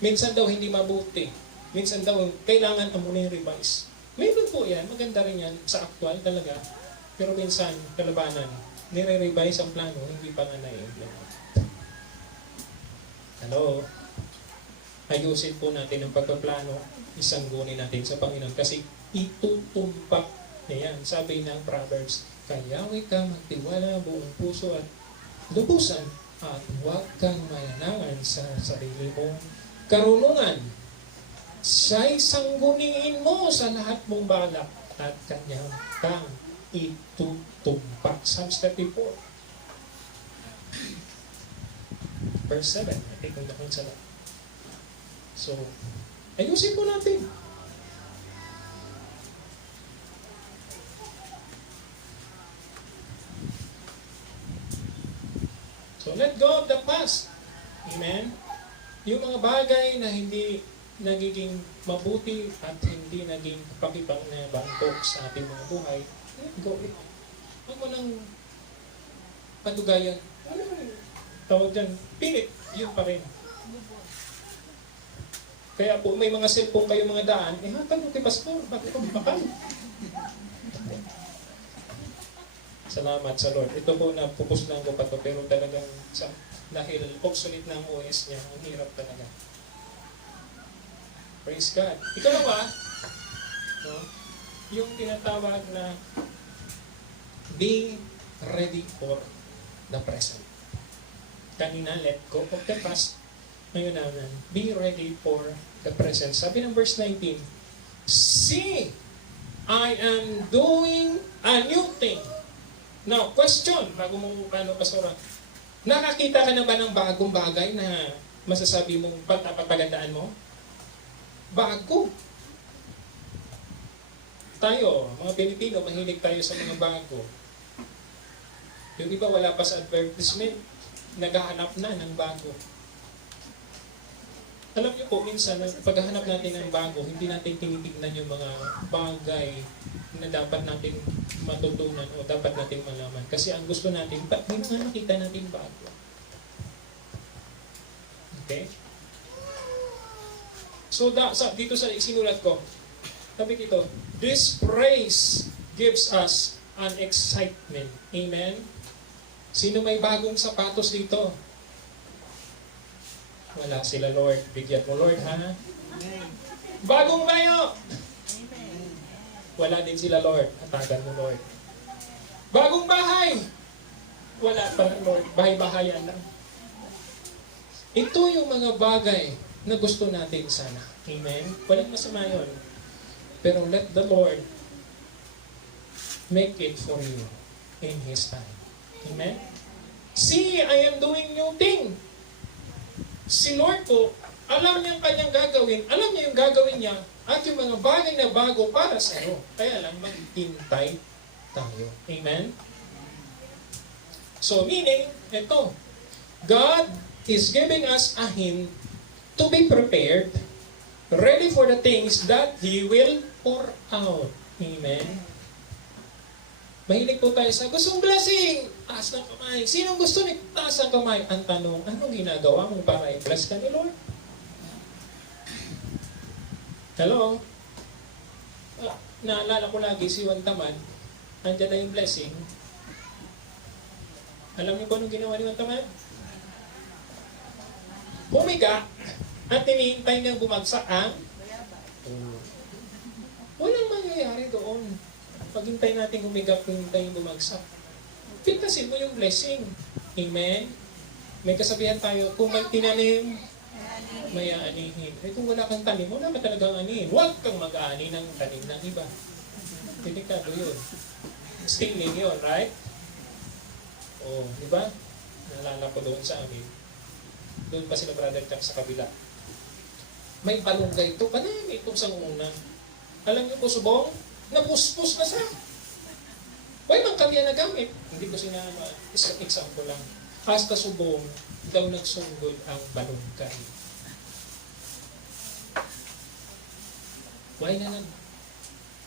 Minsan daw hindi mabuti. Minsan daw kailangan muna yung revise. Meron po yan, maganda rin yan sa actual talaga. Pero minsan, kalabanan, nire-revise ang plano, hindi pa nga na-implement. Hello? Ayusin po natin ang pagpaplano, isanggunin natin sa Panginoon kasi itutumpak na yan. Sabi ng Proverbs, kayawi ka magtiwala buong puso at lubusan at huwag kang mayanangan sa sarili mong karunungan. Siya'y sangguniin mo sa lahat mong balak at kanyang kang itutumpak. Psalms 34. Verse 7, I think ang sa lahat. So, ayusin po natin. So, let go of the past. Amen? Yung mga bagay na hindi nagiging mabuti at hindi naging pakipang na bangkok sa ating mga buhay, let go it. Huwag mo nang padugayan. Tawag dyan, pilit. Yun pa rin. Kaya po may mga cellphone kayo mga daan, hatag mo kay Pastor, bakit ko bakal? Salamat sa Lord. Ito po na pupuslan ko pa to, pero talagang dahil obsolete na ang OS niya, ang hirap talaga. Praise God. Ikalawa, no, yung tinatawag na be ready for the present. Kanina, let go of the past. Ngayon naman, be ready for the present. Sabi ng verse 19, see, I am doing a new thing. Now, question, bago mong pastora, nakakita ka na ba ng bagong bagay na masasabi mong pagpapagandaan mo? Bago. Tayo, mga Pilipino, mahilig tayo sa mga bago. Yung iba wala pa sa advertisement, naghahanap na ng bago. Alam niyo po, minsan, paghahanap natin ng bago, hindi natin tinitignan yung mga bagay na dapat natin matutunan o dapat natin malaman. Kasi ang gusto natin, yung nga nakita natin bago. Okay? So, dito sa isinulat ko, sabi dito, this praise gives us an excitement. Amen? Sino may bagong sapatos dito? Wala sila, Lord. Bigyan mo, Lord, ha? Bagong bayo! Wala din sila, Lord. Atagan mo, Lord. Bagong bahay! Wala pa, Lord. Bahay-bahayan lang. Ito yung mga bagay na gusto natin sana. Amen? Walang masama yun. Pero let the Lord make it for you in His time. Amen? See, I am doing new thing. Si Lord po, alam niya ang kanyang gagawin, alam niya yung gagawin niya, at yung mga bagay na bago para sa iyo. Kaya lang, maghintay tayo. Amen? So, meaning, ito, God is giving us a hint to be prepared, ready for the things that He will pour out. Amen? Mahilig po tayo sa gustong blessing. Taas ng kamay. Sinong gusto ni taas ng kamay? Ang tanong, anong ginagawa mo para i-bless ka ni Lord? Hello? Naalala ko lagi si Juan Tamad. Nandiyan na yung blessing. Alam niyo po anong ginawa ni Juan Tamad? Humiga at tinihintay niyang bumagsak ang walang mangyayari doon. Paghintay natin humigap, hintay yung bumagsak. Pintasin mo yung blessing. Amen? May kasabihan tayo, kung may tinanim, may aanihin. Eh kung wala kang tanim, wala ka talagang anihin. Huwag kang mag-aani ng tanim ng iba. Delikado yun. Stealing yun, right? Oh, di ba? Naalala ko doon sa amin. Doon pa sila brother Chuck sa kabila. May balunggay ito. Kanami itong sa una. Alam niyo po, subong, napuspos na siya. Why bang kami nagamit? Hindi ko sinama. Isang example lang. Hasta subong, daw nagsunggol ang balunggay. Why na lang?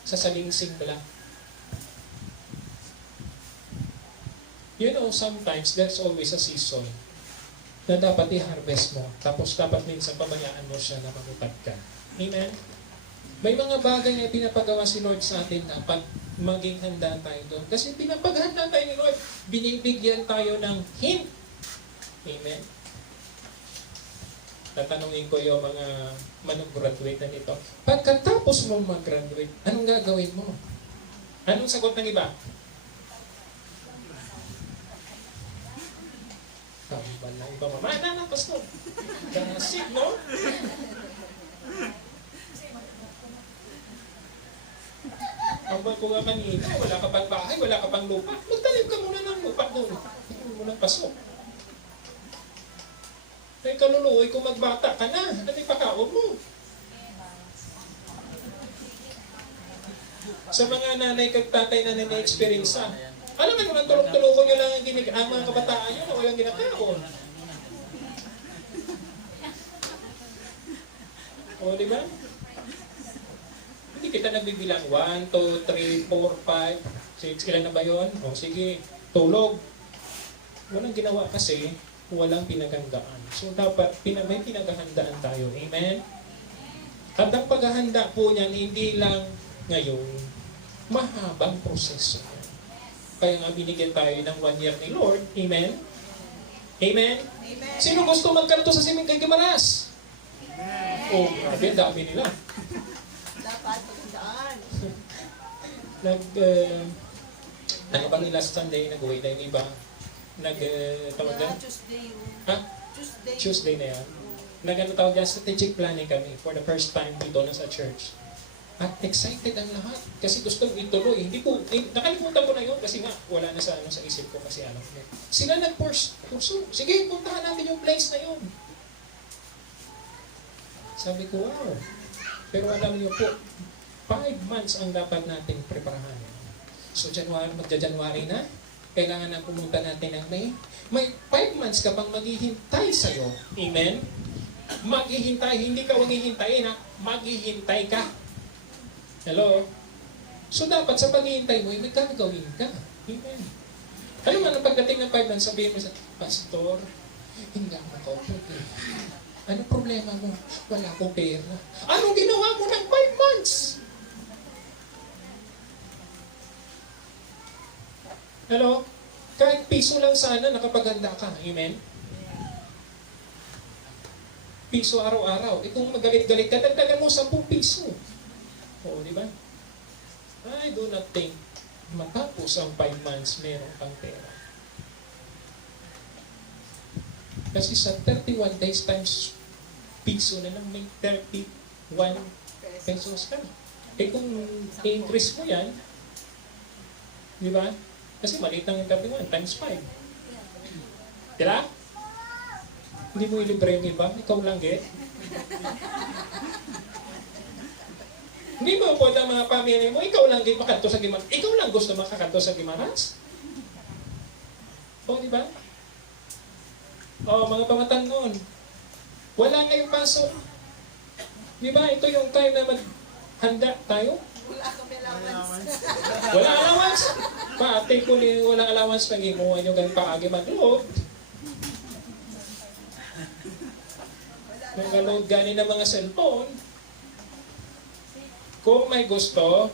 Sa salingsing lang. You know, sometimes there's always a season na dapat i-harvest mo. Tapos dapat minsan pabayaan mo siya na mamutad ka. Amen? May mga bagay na pinapagawa si Lord sa atin na pag maging handa tayo doon. Kasi pinapaghanda tayo ni Lord, binibigyan tayo ng hint. Amen? Tatanungin ko yung mga manong-graduate na nito. Pagkatapos mo mag-graduate, anong gagawin mo? Anong sagot ng iba? Kambal na iba. Mamana, pastor. Gasip, no? Ambal ko nga kanina, wala ka pang bahay, wala ka pang lupa. Magtalim ka muna ng lupa doon. Hindi mo nang pasok. May kaluluoy kung magbata ka na. Ano yung pakaon mo? Sa mga nanay kag tatay na nana-experience, alam mo nang tulong-tulungan nyo lang ang mga kabataan nyo na walang ginakaon. O, di ba? Hindi kita nagbibilang 1, 2, 3, 4, 5, 6. Ilan na ba yun? O, sige, tulog. Walang ginawa kasi walang pinaghandaan. So, dapat may pinaghahandaan tayo. Amen? At ang paghahanda po niyan, hindi lang ngayon, mahabang proseso. Kaya nga binigyan tayo ng 1 year ni Lord. Amen? Amen? Amen. Sino gusto magkanto sa siming kay Gimaras? Oh, grabe, dami nila. Dapat pagandaan. Ano ba nila sa Sunday, nag-uwi na yung iba? Tawag dyan? Tuesday. Ha? Tuesday. Tuesday na yan. Tawag dyan, strategic planning kami for the first time dito na sa church. At excited ang lahat kasi gusto ituloy. Nakalimutan ko na yun kasi nga wala na sa isip ko kasi alam ko. Sila nag-pursue. Sige, puntahan natin yung place na yun. Sabi ko, wow. Pero alam niyo po, 5 months ang dapat nating preparahan. So, magja-January na, kailangan na pumunta natin ng May. May 5 months ka pang maghihintay sa'yo. Amen? Maghihintay, hindi ka maghihintayin ha. Maghihintay ka. Hello? So, dapat sa paghihintay mo, may gagawin ka. Amen? Alam mo, pagdating ng 5 months, sabihin mo sa, Pastor, hindi ako nakaupo. Ano problema mo? Wala akong pera. Anong ginawa mo ng 5 months? Hello? Kahit piso lang sana, nakapaghanda ka. Amen? Piso araw-araw. Kung magalit-galit ka, dagdagan mo 10 piso. Oo, di ba? I do not think matapos ang 5 months, meron kang pera. Kasi sa 31 days times piso na lang, may 31 pesos ka. Kung i-increase mo yan, di ba? Kasi maliit lang yung 31 times 5. Diba? Hindi mo ilibre yung iba, ikaw lang Hindi mo po ang mga pamilya mo, ikaw lang makakanto sa Gimaras. Ikaw lang gusto makakanto sa Gimaras? O, di ba? O, mga pamatan noon. Wala ngayong pasok. Di ba? Ito yung time na maghanda tayo. Wala kami allowance. Wala allowance. Pati ko walang allowance pag imuha nyo ganun paagi mag-load. Nag-load gani ng mga cellphone. Kung may gusto,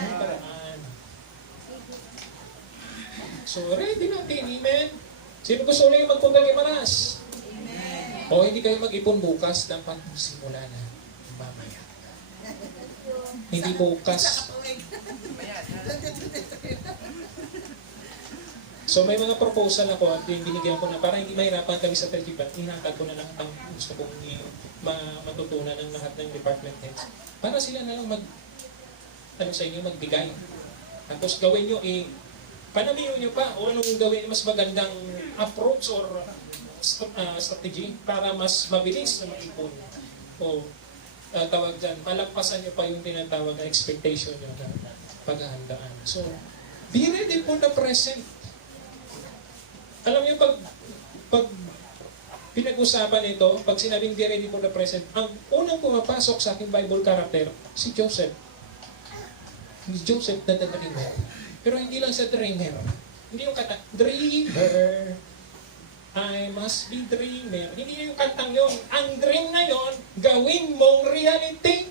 may paraan. So, ready natin, amen? Sino gusto ulit magpunta kay Maras? Amen. O hindi kayo mag-ipon bukas, dapat simula na mamaya. Hindi bukas. So may mga proposal ako at binigyan ko na para hindi mahirapan kami sa tergibat, inakad ko na lang ang gusto kong matutunan ng lahat ng department heads. Para sila na lang ano sa inyo, magbigay. Tapos gawin nyo, panamino nyo pa o anong gawin mas magandang approach or strategy para mas mabilis na mag-ipon. O tawag dyan, malagpasan nyo pa yung tinatawag na expectation nyo na paghahandaan. So, be ready for the present. Alam nyo, pag pinag-usapan ito, pag sinabing be ready for the present, ang unang pumapasok sa aking Bible character, si Joseph. Si Joseph na the dreamer. Pero hindi lang sa dreamer. Hindi yung kata, dreamer, I must be dreamer. Hindi yung kantang yon. Ang dream na yon, gawin mong reality.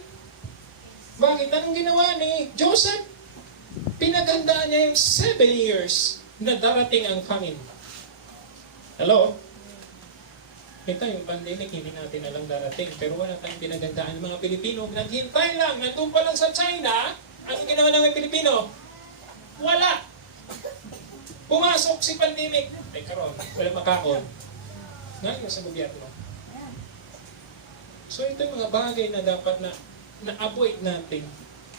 Bakit? Anong ginawa ni Joseph? Pinagandaan niya yung 7 years na darating ang famine. Hello? Ito yung pandemic, hindi natin alam darating. Pero wala tayong pinagandaan ng mga Pilipino. Naghintay lang, nandun pa lang sa China. Anong ginawa ng mga Pilipino? Wala! Pumasok si pandemic. Ay karon, wala makaon. Ngayon sa gobyerno. So ito yung mga bagay na dapat na na-avoid natin,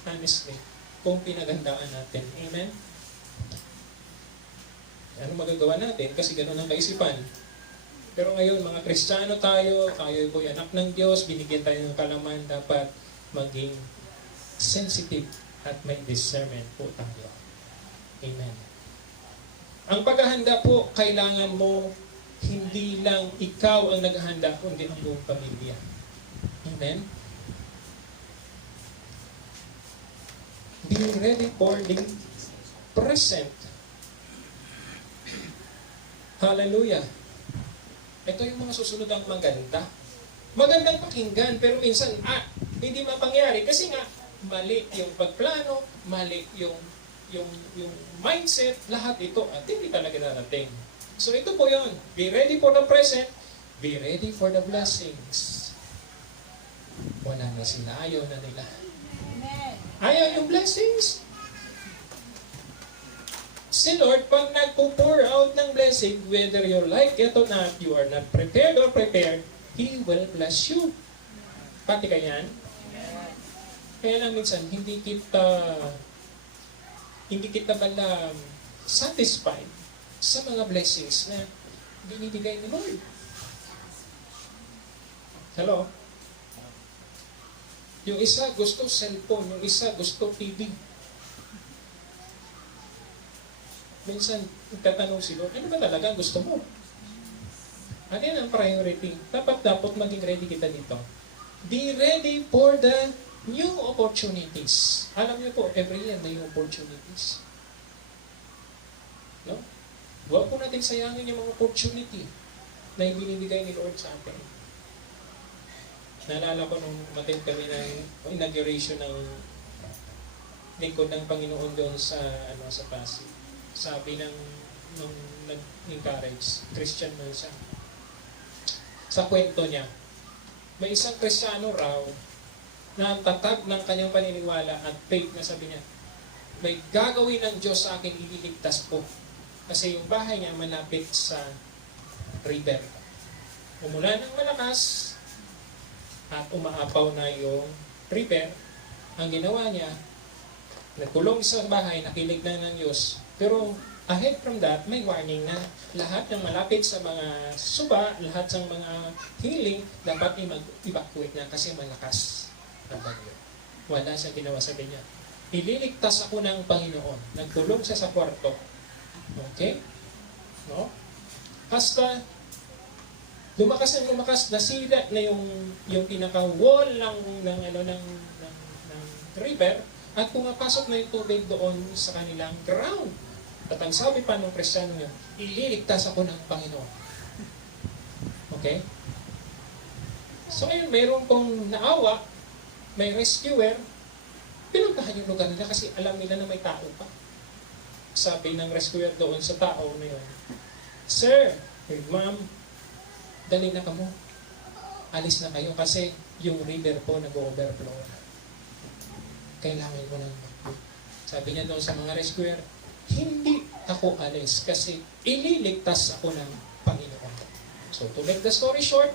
honestly, kung pinagandaan natin. Amen? Ano magagawa natin? Kasi ganoon ang kaisipan. Pero ngayon, mga Kristiyano tayo po anak ng Diyos, binigyan tayo ng kalaman, dapat maging sensitive at may discernment po tayo. Amen. Ang paghahanda po, kailangan mo hindi lang ikaw ang naghahanda, kundi ang buong pamilya. Amen? Be ready for the present. Hallelujah. Ito yung mga susunod ang maganda. Magandang pakinggan, pero minsan, hindi mapangyari. Kasi nga, mali yung pagplano, mali yung mindset, lahat ito, at hindi talaga darating. So ito po yun. Be ready for the present. Be ready for the blessings. Wala na sila. Ayaw na nila. Ayaw yung blessings. Si Lord, pag nagpo-pour out ng blessing, whether you like it or not, you are not prepared or prepared, He will bless you. Pati kanyan. Kaya lang minsan, hindi kita pala satisfied sa mga blessings na binibigay ni Lord. Hello? Yung isa gusto cellphone, yung isa gusto TV. Minsan, tatanong si Lord, ano ba talaga ang gusto mo? Ano yan ang priority? Dapat maging ready kita dito. Be ready for the new opportunities. Alam niyo po, every year may opportunities. No? Huwag po natin sayangin yung mga opportunity na ibinibigay ni Lord sa atin. Naalala ko nung attend kami ng inauguration ng lingkod ng Panginoon doon sa Pasig. Sabi nung nag-encourage, Christian man siya. Sa kwento niya, may isang Kristiyano raw na ang tatag ng kanyang paniniwala at faith na sabi niya, may gagawin ng Diyos sa akin, ililigtas ko. Kasi yung bahay niya malapit sa river. Umulan ng malakas at umaapaw na yung river. Ang ginawa niya, nagkulong sa bahay, nakilig na ng Diyos. Pero ahead from that, may warning na lahat ng malapit sa mga suba, lahat ng mga healing, dapat mag-evacuate na kasi malakas ang bagyo. Wala siyang ginawa, sabi niya. Ililigtas ako ng Panginoon. Nagkulong siya sa kwarto. Okay? No? Hasta lumakas, nasira na yung pinaka-wall ng river at pumapasok na yung tubig doon sa kanilang ground. At ang sabi pa ng Kristiyano niya, ililigtas ako ng Panginoon. Okay? So ngayon, mayroon pong naawa, may rescuer, pinuntahan yung lugar nila kasi alam nila na may tao pa. Sabi ng rescuer doon sa tao na yun, Sir, Ma'am, dali na kamo. Alis na kayo kasi yung river po nag-overflow. Kailangan ko ng sabi niya doon sa mga rescuer, hindi ako alis kasi ililigtas ako ng Panginoon. So to make the story short,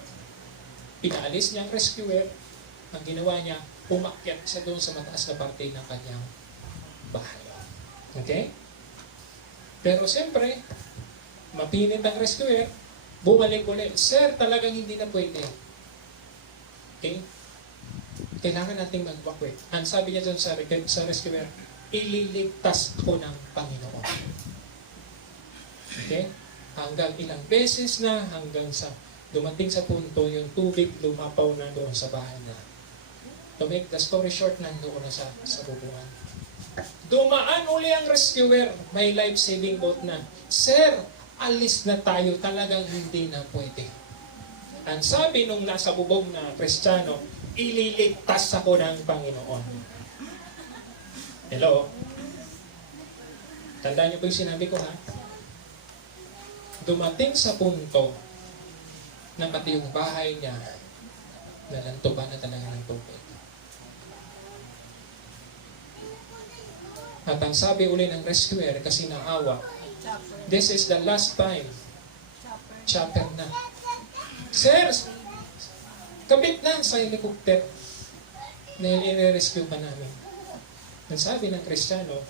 pinaalis niya ang rescuer. Ang ginawa niya, umakyat siya doon sa mataas na parte ng kanyang bahay. Okay? Pero siyempre, mapinit ang rescuer, bumalik ulit. Sir, talagang hindi na pwede. Okay? Kailangan nating mag-evacuate. Ang sabi niya dyan sa rescuer, ililigtas ko ng Panginoon. Okay? Hanggang ilang beses na, hanggang sa dumating sa punto, yung tubig lumapaw na doon sa bahay na. To make the story short, nandoon na sa bubungan. Dumaan uli ang rescuer, may life-saving boat na. Sir, alis na tayo, talagang hindi na pwede. Ang sabi nung nasa bubong na Kristiyano, ililigtas ako ng Panginoon. Hello? Tandaan niyo po yung sinabi ko, ha? Dumating sa punto na pati yung bahay niya nalantuban na talaga ng tubig. At ang sabi uli ng rescuer, kasi naawa, this is the last time, chopper na. Sir, kabit na sa helicopter dahil i-rescue pa namin. Ang sabi ng Kristiyano,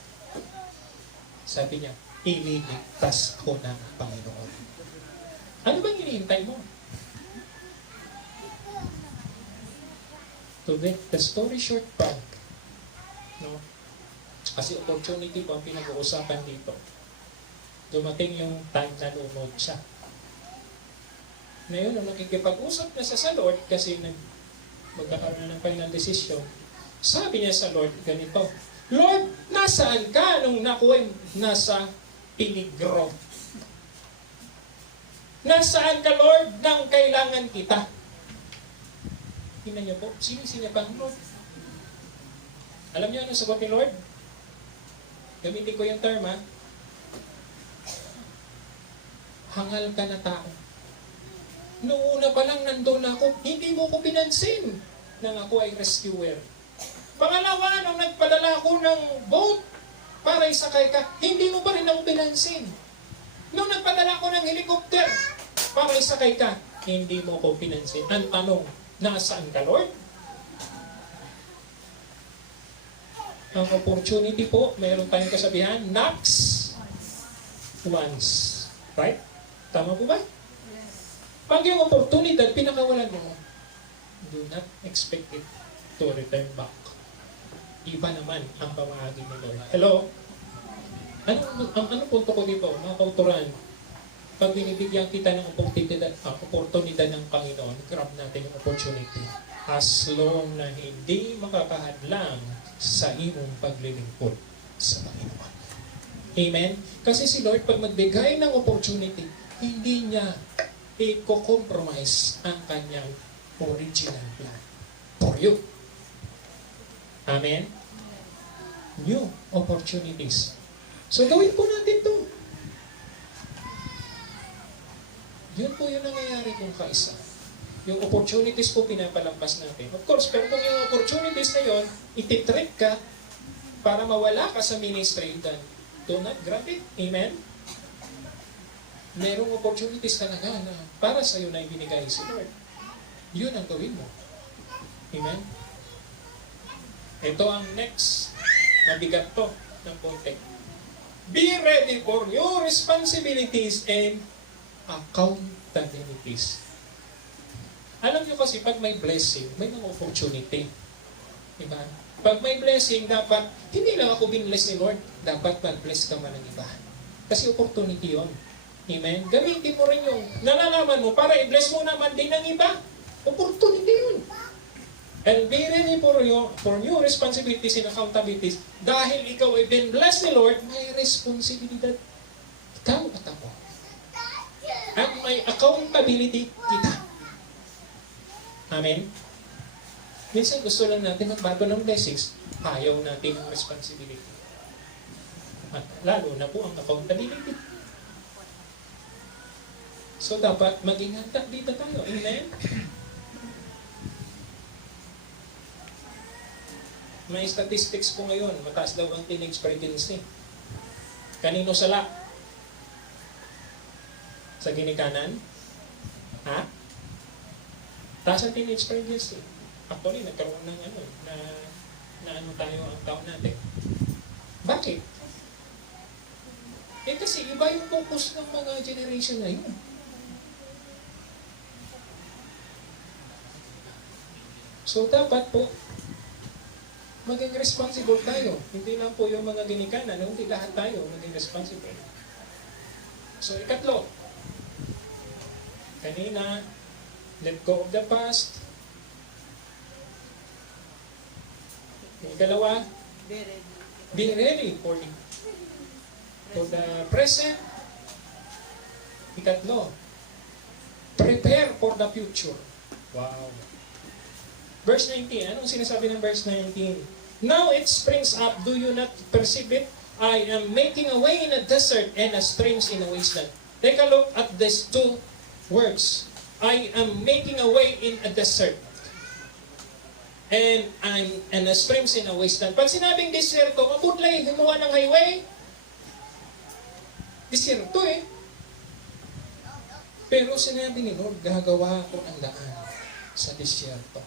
sabi niya, ililigtas ko ng Panginoon. Ano bang hinihintay mo? To make the story short pa, no? Kasi opportunity po ang pinag-uusapan dito. Dumating yung time na lumod siya. Ngayon, nung nakikipag-usap na siya sa Lord, kasi magkakaroon na ng final decision, sabi niya sa Lord, ganito, Lord, nasaan ka nung nakuha nasa peligro? Nasaan ka, Lord, nang kailangan kita? Tingnan niyo po, sinisingit ang Lord. Alam niyo ano sagot ni Lord? Gamitin ko yung term, ha? Hangal ka na tao. Noong una pa lang nandun ako, hindi mo ko pinansin nang ako ay rescuer. Pangalawa, nung nagpadala ako ng boat para isakay ka, hindi mo pa rin ako pinansin. Nung nagpadala ako ng helicopter para isakay ka, hindi mo ko pinansin. Ang tanong, nasaan ka, Lord? Ang opportunity po, mayroon tayong kasabihan, knocks once. Right? Tama po ba? Pag yung oportunidad, pinakawalan mo, do not expect it to return back. Iba naman ang pamahagi ng Lord. Hello? Ano punto ko dito, mga kauturan? Pag binibigyan kita ng oportunidad ng Panginoon, grab natin yung opportunity. As long na hindi makakahadlang sa iyong paglilingkod sa Panginoon. Amen? Kasi si Lord, pag magbigay ng opportunity, hindi niya i-compromise ang kanyang original plan for you. Amen? New opportunities. So gawin po natin to. Yun po yung nangyayari kung kaisa. Yung opportunities po pinapalampas natin. Of course, pero kung yung opportunities na yun, ititrick ka para mawala ka sa ministry, then do not grab it. Amen? Merong opportunities talaga na para sa iyo na ibinigay si Lord. Yun ang gawin mo. Amen? Ito ang next. Mabigat to ng konti. Be ready for your responsibilities and accountabilities. Alam nyo kasi, pag may blessing, may mga opportunity. Diba? Pag may blessing, dapat, hindi lang ako binbless ni Lord, dapat mag-bless ka man ng iba. Kasi opportunity yon. Amen? Gamitin mo rin yung nalalaman mo para i-bless mo naman din ng iba. Opportunity yun. And be ready for new responsibilities and accountabilities. Dahil ikaw ay been blessed ni Lord, may responsibilidad. Ikaw at ako. At may accountability kita. Amen? Minsan gusto lang natin magbago ng blessings, ayaw natin ng responsibility. At lalo na po ang accountability. So dapat maging handa dito tayo. Amen? May statistics po ngayon, mataas daw ang teenage pregnancy. Kanino sala? Sa ginikanan? Ha? Taas ang teenage pregnancy. Actually, nagkaroon ng na ano tayo ang taon natin. Bakit? Eh kasi iba yung focus ng mga generation na yun. So dapat po, maging responsible tayo. Hindi lang po yung mga ginikanan, hindi lahat tayo maging responsible. So ikatlo, kanina, let go of the past. Yung ikalawa, be ready for the present. Ikatlo, prepare for the future. Wow. Verse 19, anong sinasabi ng verse 19? Now it springs up, do you not perceive it? I am making a way in a desert and a streams in a wasteland. Take a look at these two words. I am making a way in a desert. And a streams in a wasteland. Pag sinabing desierto, mabudlay, gumawa ng highway. Desierto eh. Pero sinabi ni Lord, gagawa ko ang daan sa desierto.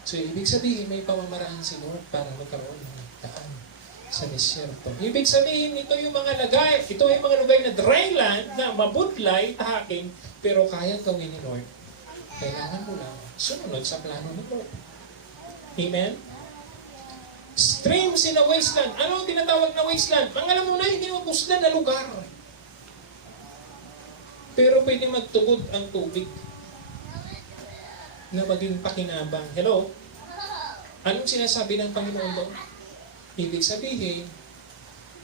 So, ibig sabihin, may pamamaraan si Lord para magkaroon ng daan sa desierto. Ibig sabihin, ito yung mga lagay, ito yung mga lugar na dry land, na mabudlay, tahakin, pero kaya gawin ni Lord. Kailangan mo lang sumunod sa plano ni Lord. Amen? Streams in a wasteland. Ano ang tinatawag na wasteland? Ang alam mo na, hindi mo puslan na lugar. Pero pwede magtugod ang tubig na maging pakinabang. Hello? Anong sinasabi ng Panginoon doon? Ibig sabihin,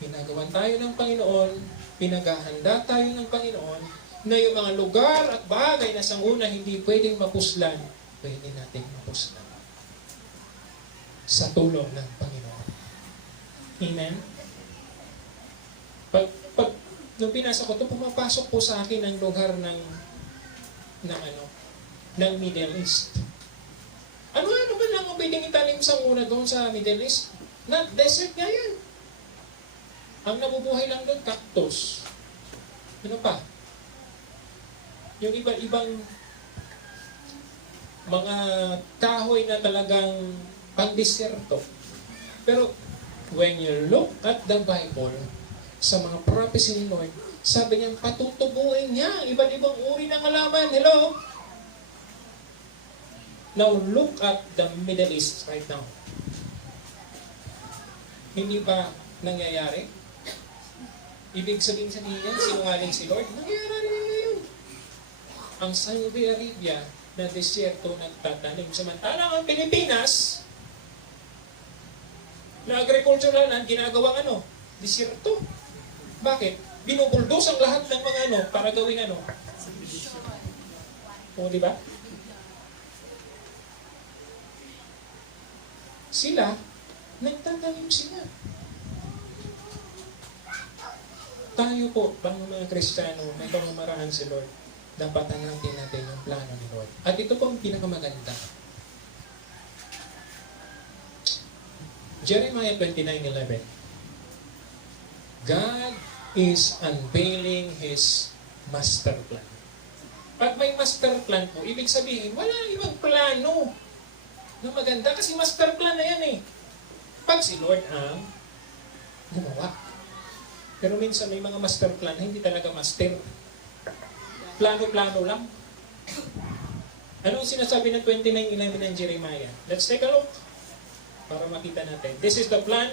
pinagawan tayo ng Panginoon, pinaghahanda tayo ng Panginoon, na yung mga lugar at bagay na sa una hindi pwedeng mapuslan, pwede nating mapuslan. Sa tulong ng Panginoon. Amen? Nung pinasa ko ito, pumapasok po sa akin ang lugar ng Middle East. Ano ba lang ang pwedeng itanim sa una doon sa Middle East? Na desert nga yan. Ang nabubuhay lang doon, cactus. Ano pa? Yung iba-ibang mga kahoy na talagang pang-desierto. Pero when you look at the Bible, sa mga prophecy ni Lord, sabi niya, patutubuin niya iba't ibang uri ng halaman. Hello? Now, look at the Middle East right now. Hindi ba nangyayari? Ibig sabihin sa niya, sinungaling si Lord, nangyayari ngayon. Ang Saudi Arabia na desierto nagtatanim. Samantalang ang Pilipinas, na agricultural land, ginagawang desierto. Bakit? Binubuldos ang lahat ng mga para gawing O, di ba? Sila, nagtatanim sila. Tayo po, bang mga Kristiyano, may pamamaraan si Lord, dapat hanapin natin yung plano ni Lord. At ito po ang pinakamaganda. Jeremiah 29:11. God is unveiling His master plan. Pag may master plan po, ibig sabihin, wala ibang plano na maganda kasi master plan na yan eh. Pag si Lord ang gumawa. Pero minsan may mga master plan na hindi talaga master. Plano-plano lang. Anong sinasabi ng 29:11 ng Jeremiah? Let's take a look para makita natin. This is the plan,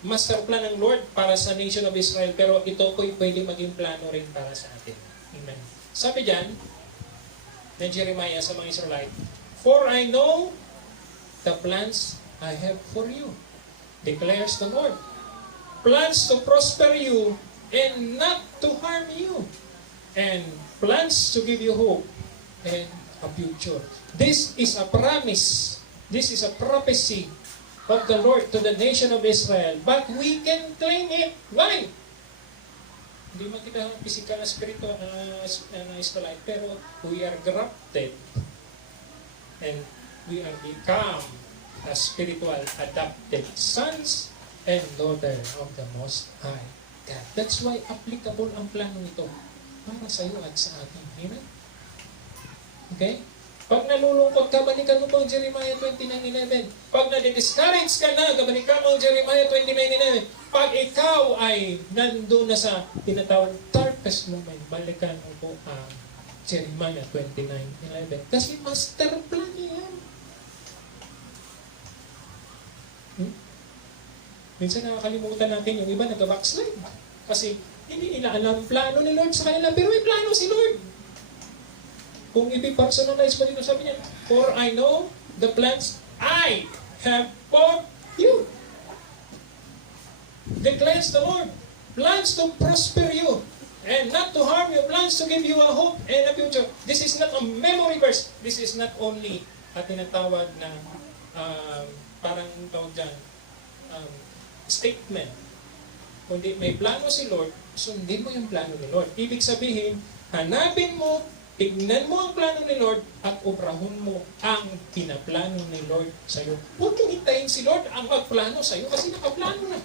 master plan ng Lord para sa nation of Israel, pero ito po'y pwede maging plano rin para sa atin. Amen. Sabi dyan, ng Jeremiah sa mga Israelite, for I know the plans I have for you, declares the Lord. Plans to prosper you and not to harm you, and plans to give you hope and a future. This is a promise. This is a prophecy of the Lord to the nation of Israel. But we can claim it. Why? Hindi man kita physical na spirito na Israelite, pero we are grafted and we are become a spiritual adopted sons and daughter of the Most High God. That's why applicable ang plano nito para sa iyo at sa atin. Amen? Okay? Pag nalulungkot ka, balikan mo po ang Jeremiah 29:11. Pag na-discourage ka na, balikan mo ang Jeremiah 29:11. pag ikaw ay nandun na sa tinatawag darkest moment, balikan mo po ang Jeremiah 29:11. Kasi master plan yan. Minsan nakakalimutan natin yung iba nag-backslide. Kasi hindi nila alam ang plano ni Lord sa kanila. Pero may plano si Lord. Kung ipipersonalize mo dito, sabi niya, for I know the plans I have for you. Declares the Lord. Plans to prosper you and not to harm you. Plans to give you a hope and a future. This is not a memory verse. This is not only at tinatawag na parang tawag dyan, statement. Kundi may plano si Lord, sundin mo yung plano ni Lord. Ibig sabihin, hanapin mo, tignan mo ang plano ni Lord, at obrahon mo ang pinaplano ni Lord sa iyo. Huwag mong hintayin si Lord ang magplano sa iyo kasi nakaplano na.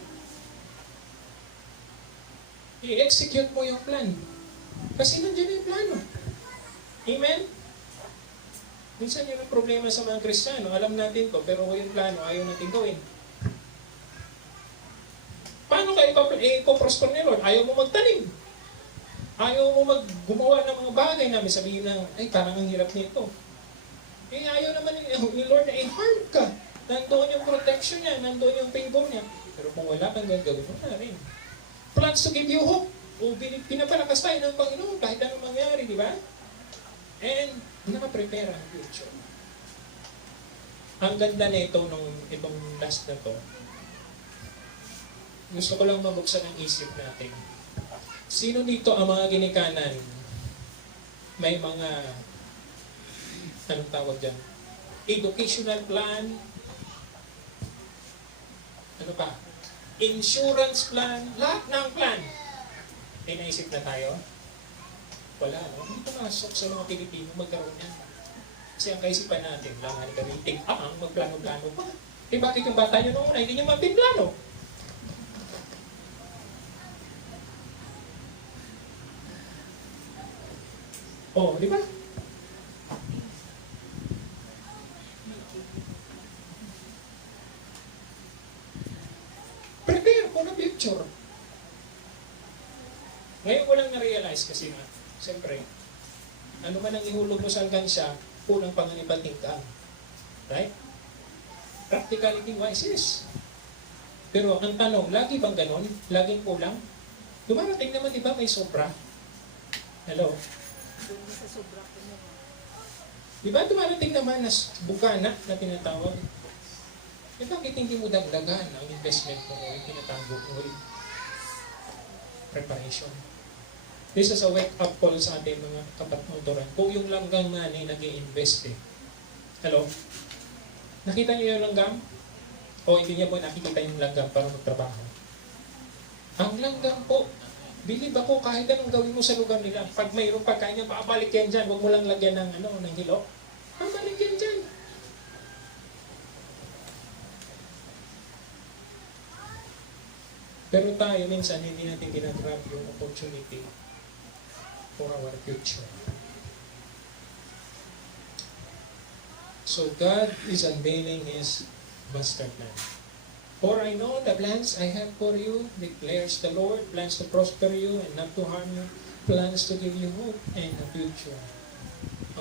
I-execute mo yung plan. Kasi nandiyan na yung plano. Amen? Minsan yun ang problema sa mga Kristiyano. Alam natin to, pero yung plano ayaw natin gawin. Paano kayo ipoprosper ni Lord? Ayaw mo magtanim. Ayaw mo gumawa ng mga bagay namin. Sabihin na, ay parang ang hirap nito. Ayaw naman ni Lord na i-harm ka. Nandoon yung protection niya, nandoon yung favor niya. Pero kung wala kang gagawin, wala rin. Plans to give you hope. O pinapalakas tayo ng Panginoon kahit anong mangyari, di ba? And nakaprepare ang future. Ang ganda na ito nung itong last na to. Gusto ko lang mabuksan ang isip natin. Sino dito ang mga ginikanan? May mga, anong tawag dyan? Educational plan. Ano pa? Insurance plan. Lahat ng plan. May naisip na tayo? Wala, no? Hindi pumasok sa mga Pilipino magkaroon yan. Kasi ang kaisipan natin, lang kami tig-ang magplano-plano pa. Eh bakit yung bata nyo noon ay hindi nyo mapinplano? Oh, di ba? Prepare for the future. Ngayon ko lang na-realize kasi nga, siyempre, ano man ang ihulog mo sa alkansya, unang panganibating ka. Right? Practicality wise, yes. Pero ang tanong, lagi bang ganon? Laging kulang? Dumarating naman, di ba, may sobra? Hello? Doon sa sobra ko mo. Di ba dumarating naman na bukana na tinatawag? Eh bakit hindi mo dagdagan ang investment mo o yung tinatago mo preparation? This is a wake-up call sa ating mga kapatmotoran. Kung yung langgam man ay nag-i-invest eh. Hello? Nakita niyo yung langgam? O hindi niya po nakikita yung langgam para magtrabaho? Ang langgam po, bilib ako kahit anong gawin mo sa lugar nila. Pag mayroong pagkain niya, paabalik yan dyan. Huwag mo lang lagyan ng hilo. Paabalik yan dyan. Pero tayo minsan hindi natin ginagrab yung opportunity for our future. So God is unveiling His master plan. For I know the plans I have for you, declares the Lord, plans to prosper you and not to harm you, plans to give you hope and a future.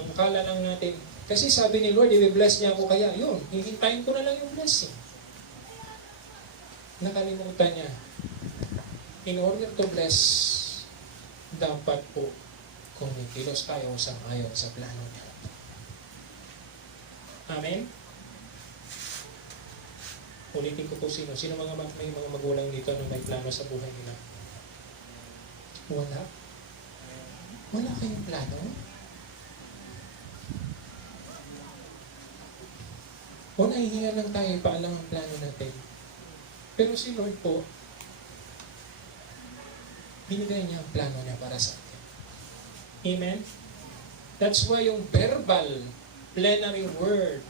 Ang akala lang natin, kasi sabi ni Lord, i-bless niya ako kaya, yun, hihintayin ko na lang yung blessing. Nakalimutan niya. In order to bless, dapat po kumikilos tayo sa ayon sa plano niya. Amen? Ulitin ko po sino may mga magulang dito na may plano sa buhay nila. Wala. Wala kayong plano? O nahihinga lang tayo, paalang ang plano natin. Pero si Lord po, binigay niya ang plano niya para sa atin. Amen? That's why yung verbal, plenary word,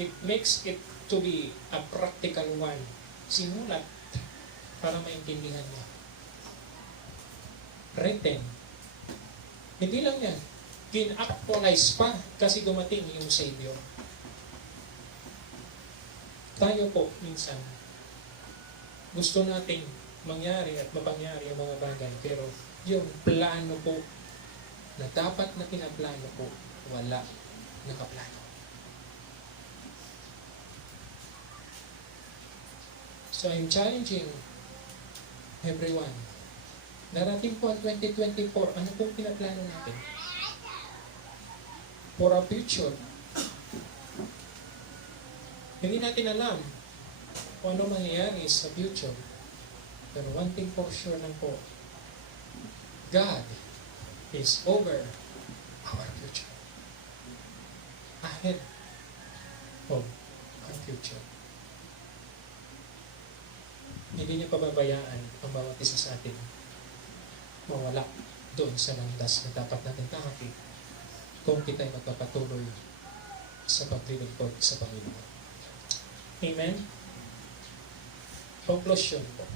it makes it to be a practical one. Sinulat para maintindihan niya. Written. Hindi lang yan. Kin-actualize pa kasi dumating yung Savior. Tayo po, minsan, gusto nating mangyari at mapangyari ang mga bagay, pero yung plano po na dapat na pinaplano po, wala nakaplano. So I'm challenging everyone. Darating po ang 2024, ano pong pinaplano natin? For our future. Hindi natin alam kung ano mangyayari sa future. Pero one thing for sure lang po, God is over our future. Ahead of our future. Hindi niya pababayaan ang bawat isa sa atin mawala doon sa landas na dapat natin takapin kung kita'y magpapatuloy sa paglilingkod sa Panginoon. Amen? Conclusion po.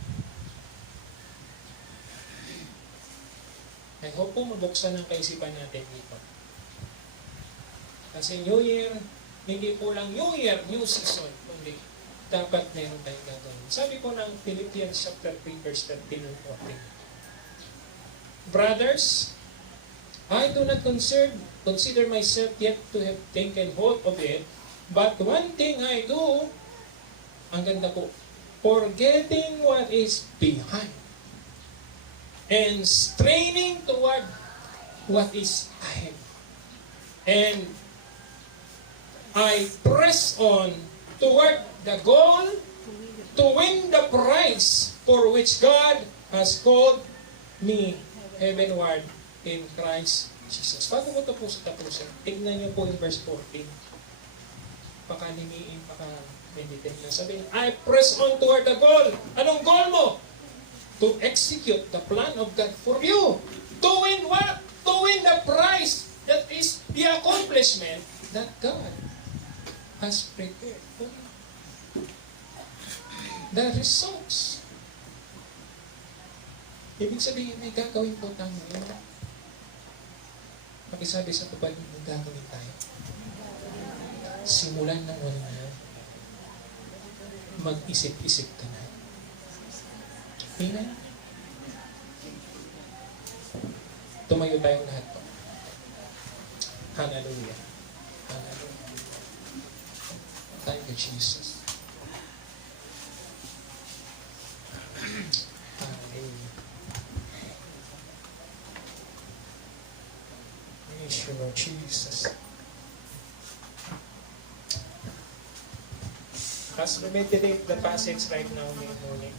I hope po mabuksan ang kaisipan natin dito. Kasi New Year, hindi po lang New Year, New Season, kundi dapat meron tayong gagawin. Sabi po ng Philippians chapter 3 verse 13 and 14. Brothers, I do not consider myself yet to have taken hold of it, but one thing I do, ang ganda po, forgetting what is behind and straining toward what is ahead. And I press on toward the goal to win the prize for which God has called me heavenward in Christ Jesus. Bago mo ito po sa tapusin, tignan niyo po yung verse 14. Pakalimiin, pakameditate na. Sabihin, I press on toward the goal. Anong goal mo? To execute the plan of God for you. To win what? To win the prize. That is the accomplishment that God has prepared for you. The results. Ibig sabihin, may gagawin po tayo ngayon. Pakisabi sa tupad, may gagawin tayo. Simulan ng wala na. Mag-isip-isip ka na. Amen? Tumayo tayong lahat po. Hallelujah. Hallelujah. Thank you, Jesus. Hallelujah. Praise you, Lord Jesus. As we meditate the passage right now, morning,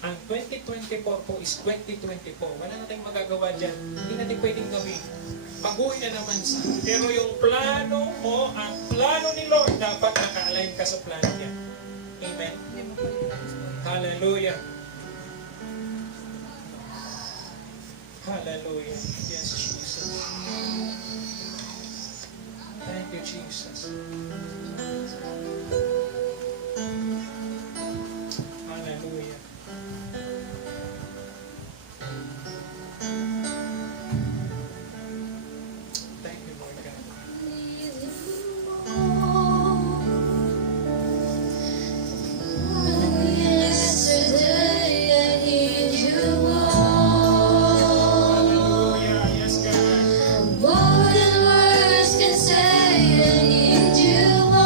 ang 2024 po is 2024. Wala natin magagawa dyan. Hindi natin pwedeng gawin. Baguhin na naman sa. Pero yung plano mo, ang plano ni Lord, dapat naka-align ka sa plano niya. Amen? Hallelujah. Hallelujah. Yes, Jesus. Thank you, Jesus. Hallelujah. Thank you, Lord God. Yesterday I need you more. Hallelujah. Yes, God. More than words can say, I need you more.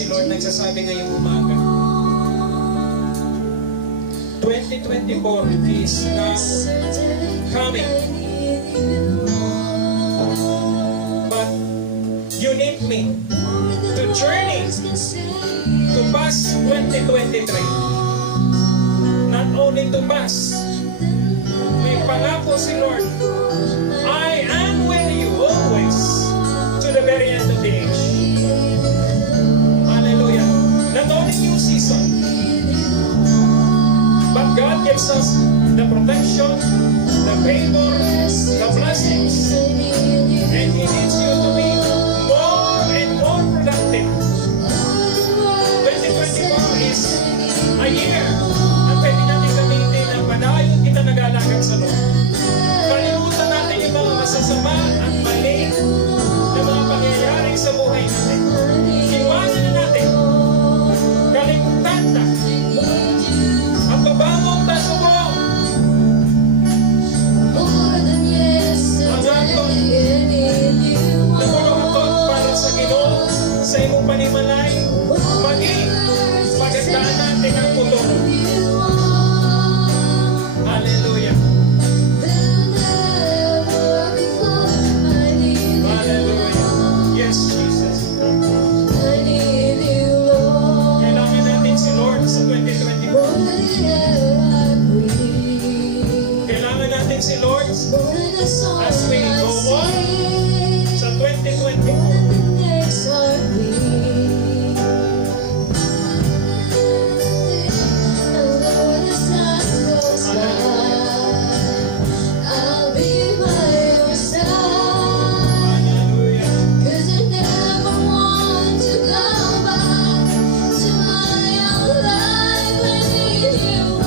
si Lord nagsasabi ngayong umaga. 2024 is now coming. But you need me to journey to pass 2023. Not only to pass, may pangako si Lord, I am with you always to the very end of the age. Hallelujah. Not only new season, but God gives us the protection, the favor, the blessings, and He needs you to be more and more productive. 2024 is a year na pwede natin gamitin na padayon kita nag-alagad sa Lord. Kalimutan natin yung mga masasama at mali na mga pangyayari sa buhay natin. Iwanan na natin. Kalimutan na. Ang babangong tasubong. Ang atong nagulungkot para sa Ginoo sa imong panimalay. Maging magandaan natin ang putong. Hallelujah. Hallelujah. Yes, Jesus. Kailangan natin si Lord sa 2024. Kailangan natin si Lord as we go on sa 2024. I'll be by your side. Hallelujah. 'Cause I never want to go back to my old life. I need you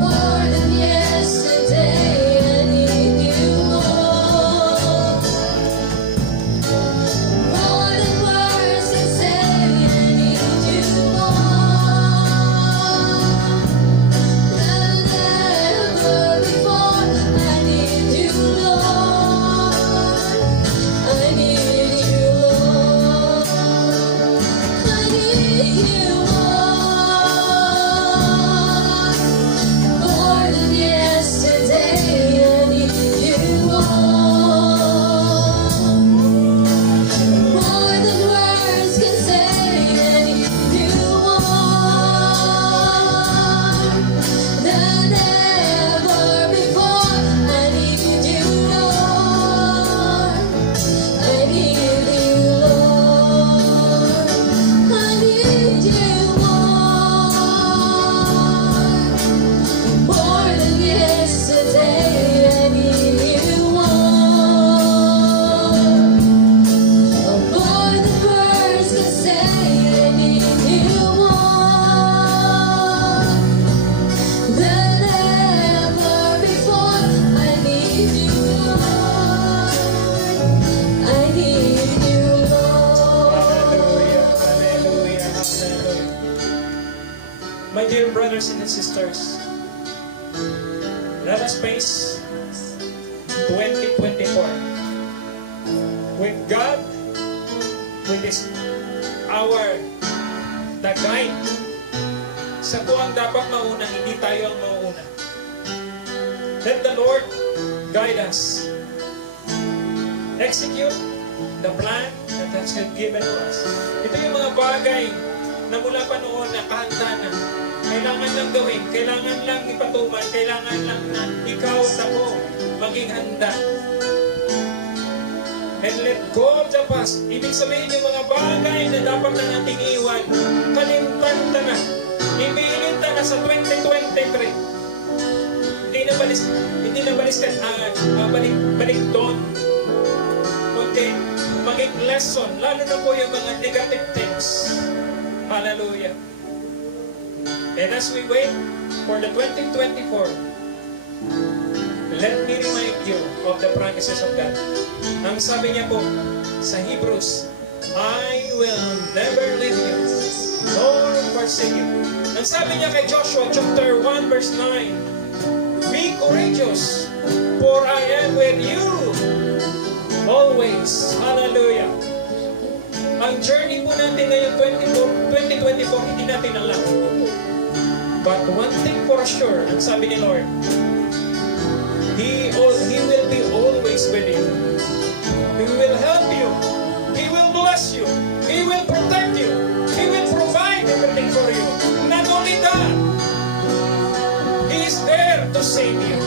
more than yesterday. I need you more than words can say. I need you more than ever before. I need you, Lord. I need you, Lord. I need you more than yesterday. I need you more than words can say. I need you more than ever before. I need you, Lord. I need you, Lord. I need you more than yesterday. I need you more than words can say. I need you more than ever before. I need you, Lord. I need you, Lord. Hallelujah. Hallelujah. Hallelujah. My dear brothers and sisters, let us face 2024 with God, with His our the guide. Sa ang dapat mauna, hindi tayo ang mauuna. Let the Lord guide us. Execute the plan that has been given to us. Ito yung mga bagay na mula pa noon na kahanda na. Kailangan lang gawin, kailangan lang ipatuman, kailangan lang na ikaw at ako maging handa. And let go of the past. Ibig sabihin yung mga bagay na dapat na nating iwan. Kalimtan ka na. Ibilin ka na sa 2023. Hindi na balis ka balik doon. Kundi maging lesson. Lalo na po yung mga negative things. Hallelujah. And as we wait for the 2024, let me remind you of the promises of God. Ang sabi niya po sa Hebrews, I will never leave you nor forsake you. Ang sabi niya kay Joshua chapter 1 verse 9, be courageous, for I am with you always. Hallelujah. Ang journey po natin ngayon 2024, hindi natin alam. But one thing for sure, ang sabi ni Lord, He will be always with you. He will help you. He will bless you. He will protect you. He will provide everything for you. Not only that, He is there to save you.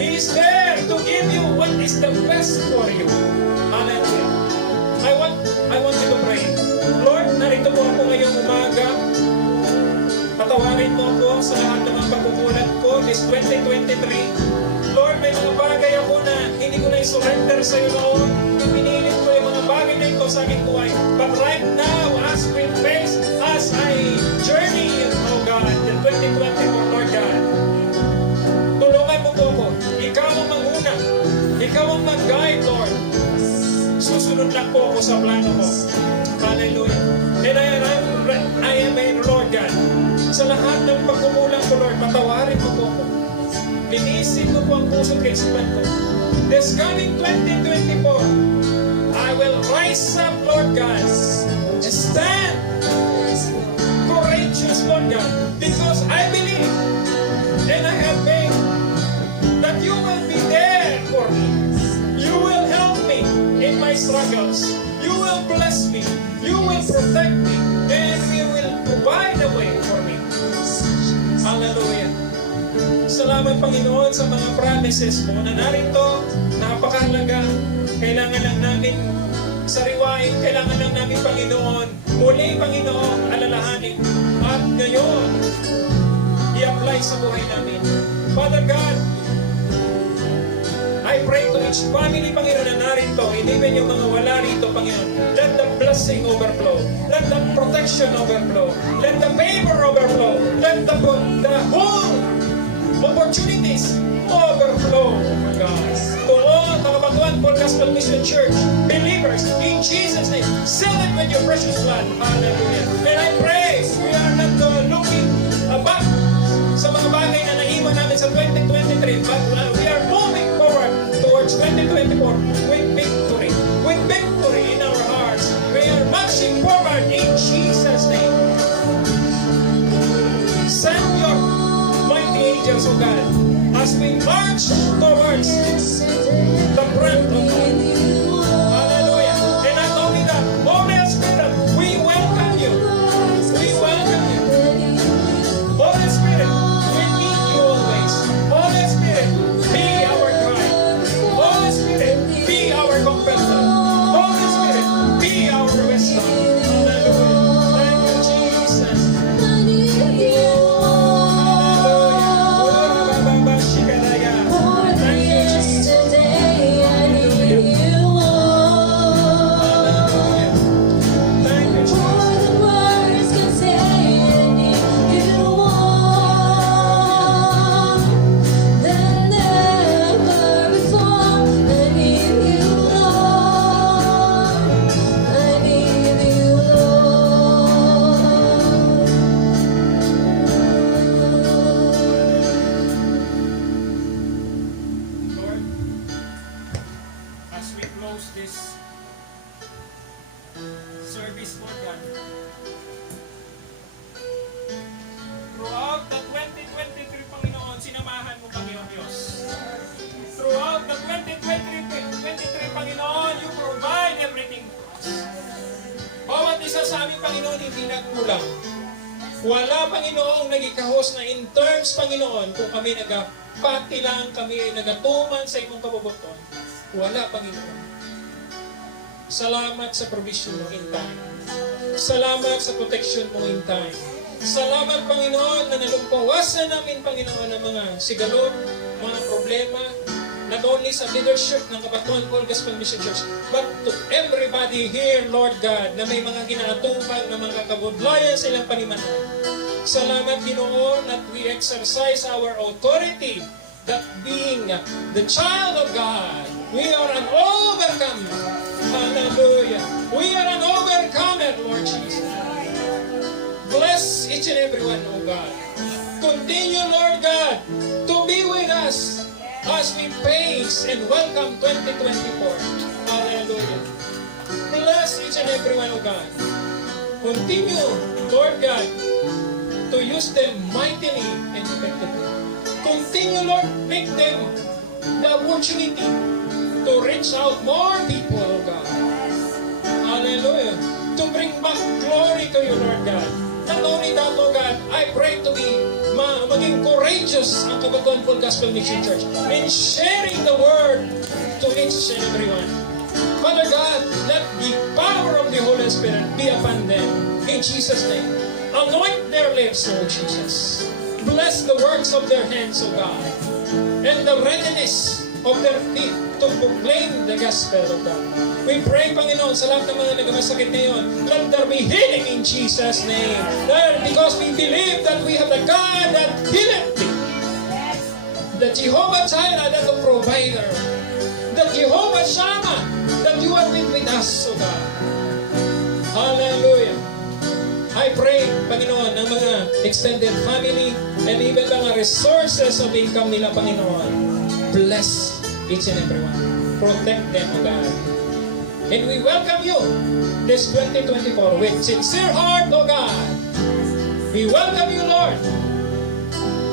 He is there to give you what is the best for you. Hallelujah. I want you to pray. Lord, narito po ako ngayong umaga. Patawarin mo ako sa lahat ng mga pagkukulat ko this 2023. Lord, may mga bagay ako na hindi ko na i-surrender sa iyo noon. Pinilit ko yung mga bagay na ito sa aking buhay. But right now, as we face, as I journey, oh God, the 2024, Lord God, tulungan mo po ako. Ikaw ang manguna. Ikaw ang mag-guide, Lord. Susunod lang po ako sa plano mo. Hallelujah. And I am a Lord God. Sa lahat ng pagkumulang ko, Lord, patawarin mo po ako. Linisin mo po ang puso at kaisipan ko. This coming 2024, I will rise up, Lord God, and stand courageous, Lord God, because I believe and I have faith that you will be there for me. You will help me in my struggles. You will bless me. You will protect me. And you will provide a way for me. Hallelujah. Salamat, Panginoon, sa mga promises mo na narito, napakahalaga. Kailangan lang namin sariwain, kailangan lang namin, Panginoon, muli, Panginoon, alalahanin. At ngayon, i-apply sa buhay namin. Father God, I pray to each family, Panginoon, na narito, even yung mga wala rito, Panginoon, let the blessing overflow. Let the protection overflow. Let the favor overflow. Let the whole opportunities overflow, God. To all Takabatuan Full Gospel Mission Church believers, in Jesus' name, seal it with your precious blood. Hallelujah. And I pray, we are not looking back sa mga bagay na naiwan namin sa 2023, but we are moving forward towards 2024 with victory. With victory in our hearts. We are marching forward in Jesus' name. Send your mighty angels, O God, as we march towards the front of God. Hallelujah. And not only that, Holy Spirit, we welcome you. We welcome you. Holy Spirit, we need you always. Holy Spirit, be our guide. Holy Spirit, be our comforter. Holy Spirit, be our wisdom. Hallelujah. Thank you, Jesus. Lord, as we close this service, Lord God, throughout the 2023, Panginoon, sinamahan mo, Panginoon Diyos. Throughout the 2023, Panginoon, you provide everything for us. Bawat isa sa amin, Panginoon, hindi nagkulang. Wala, Panginoong nagikahos na in terms, Panginoon, kung kami nagapati lang, kami ay nagatuman sa imong kabubuton. Wala, Panginoon. Salamat sa provision mo in time. Salamat sa protection mo in time. Salamat, Panginoon, na nalumpawasan namin, Panginoon, ng mga sigalog, mga problema, not only sa leadership ng Kabatuan Full Gospel Mission Church, but to everybody here, Lord God, na may mga ginatubag na mga kabudlayan sa ilang panimanan. Salamat, Ginoon, that we exercise our authority, that being the child of God, we are an overcomer. Hallelujah. We are an overcomer, Lord Jesus. Bless each and every one, O God. Continue, Lord God, to be with us as we face and welcome 2024. Hallelujah. Bless each each and every one, O God. Continue, Lord God, to use them mightily and effectively. Continue, Lord, make them the opportunity to reach out more people, O God. Hallelujah. To bring back glory to you, Lord God. Not only that, O God, I pray to be maging courageous ang Kabatuan Full Gospel Mission Church in sharing the word to each and everyone. Father God, let the power of the Holy Spirit be upon them. In Jesus' name. Anoint their lips, Lord Jesus. Bless the works of their hands, O God. And the readiness of their feet to proclaim the gospel of God. We pray, Panginoon, sa lahat ng mga nagmasakit ngayon, let there be healing in Jesus' name. Lord, because we believe that we have the God that healeth thee. The Jehovah Jireh, that the provider. The Jehovah Shammah, that you are with us, O God. Hallelujah. I pray, Panginoon, ng mga extended family and even mga resources of income nila, Panginoon. Bless each and every one. Protect them, O God. And we welcome you this 2024 with sincere heart, O God. We welcome you, Lord.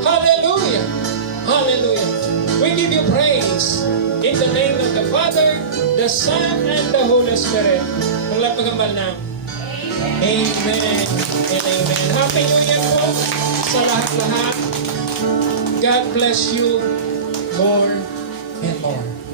Hallelujah. Hallelujah. We give you praise in the name of the Father, the Son, and the Holy Spirit. Ang lahat magambal na. Amen and amen. Happy New Year po sa lahat-lahat. God bless you more and more.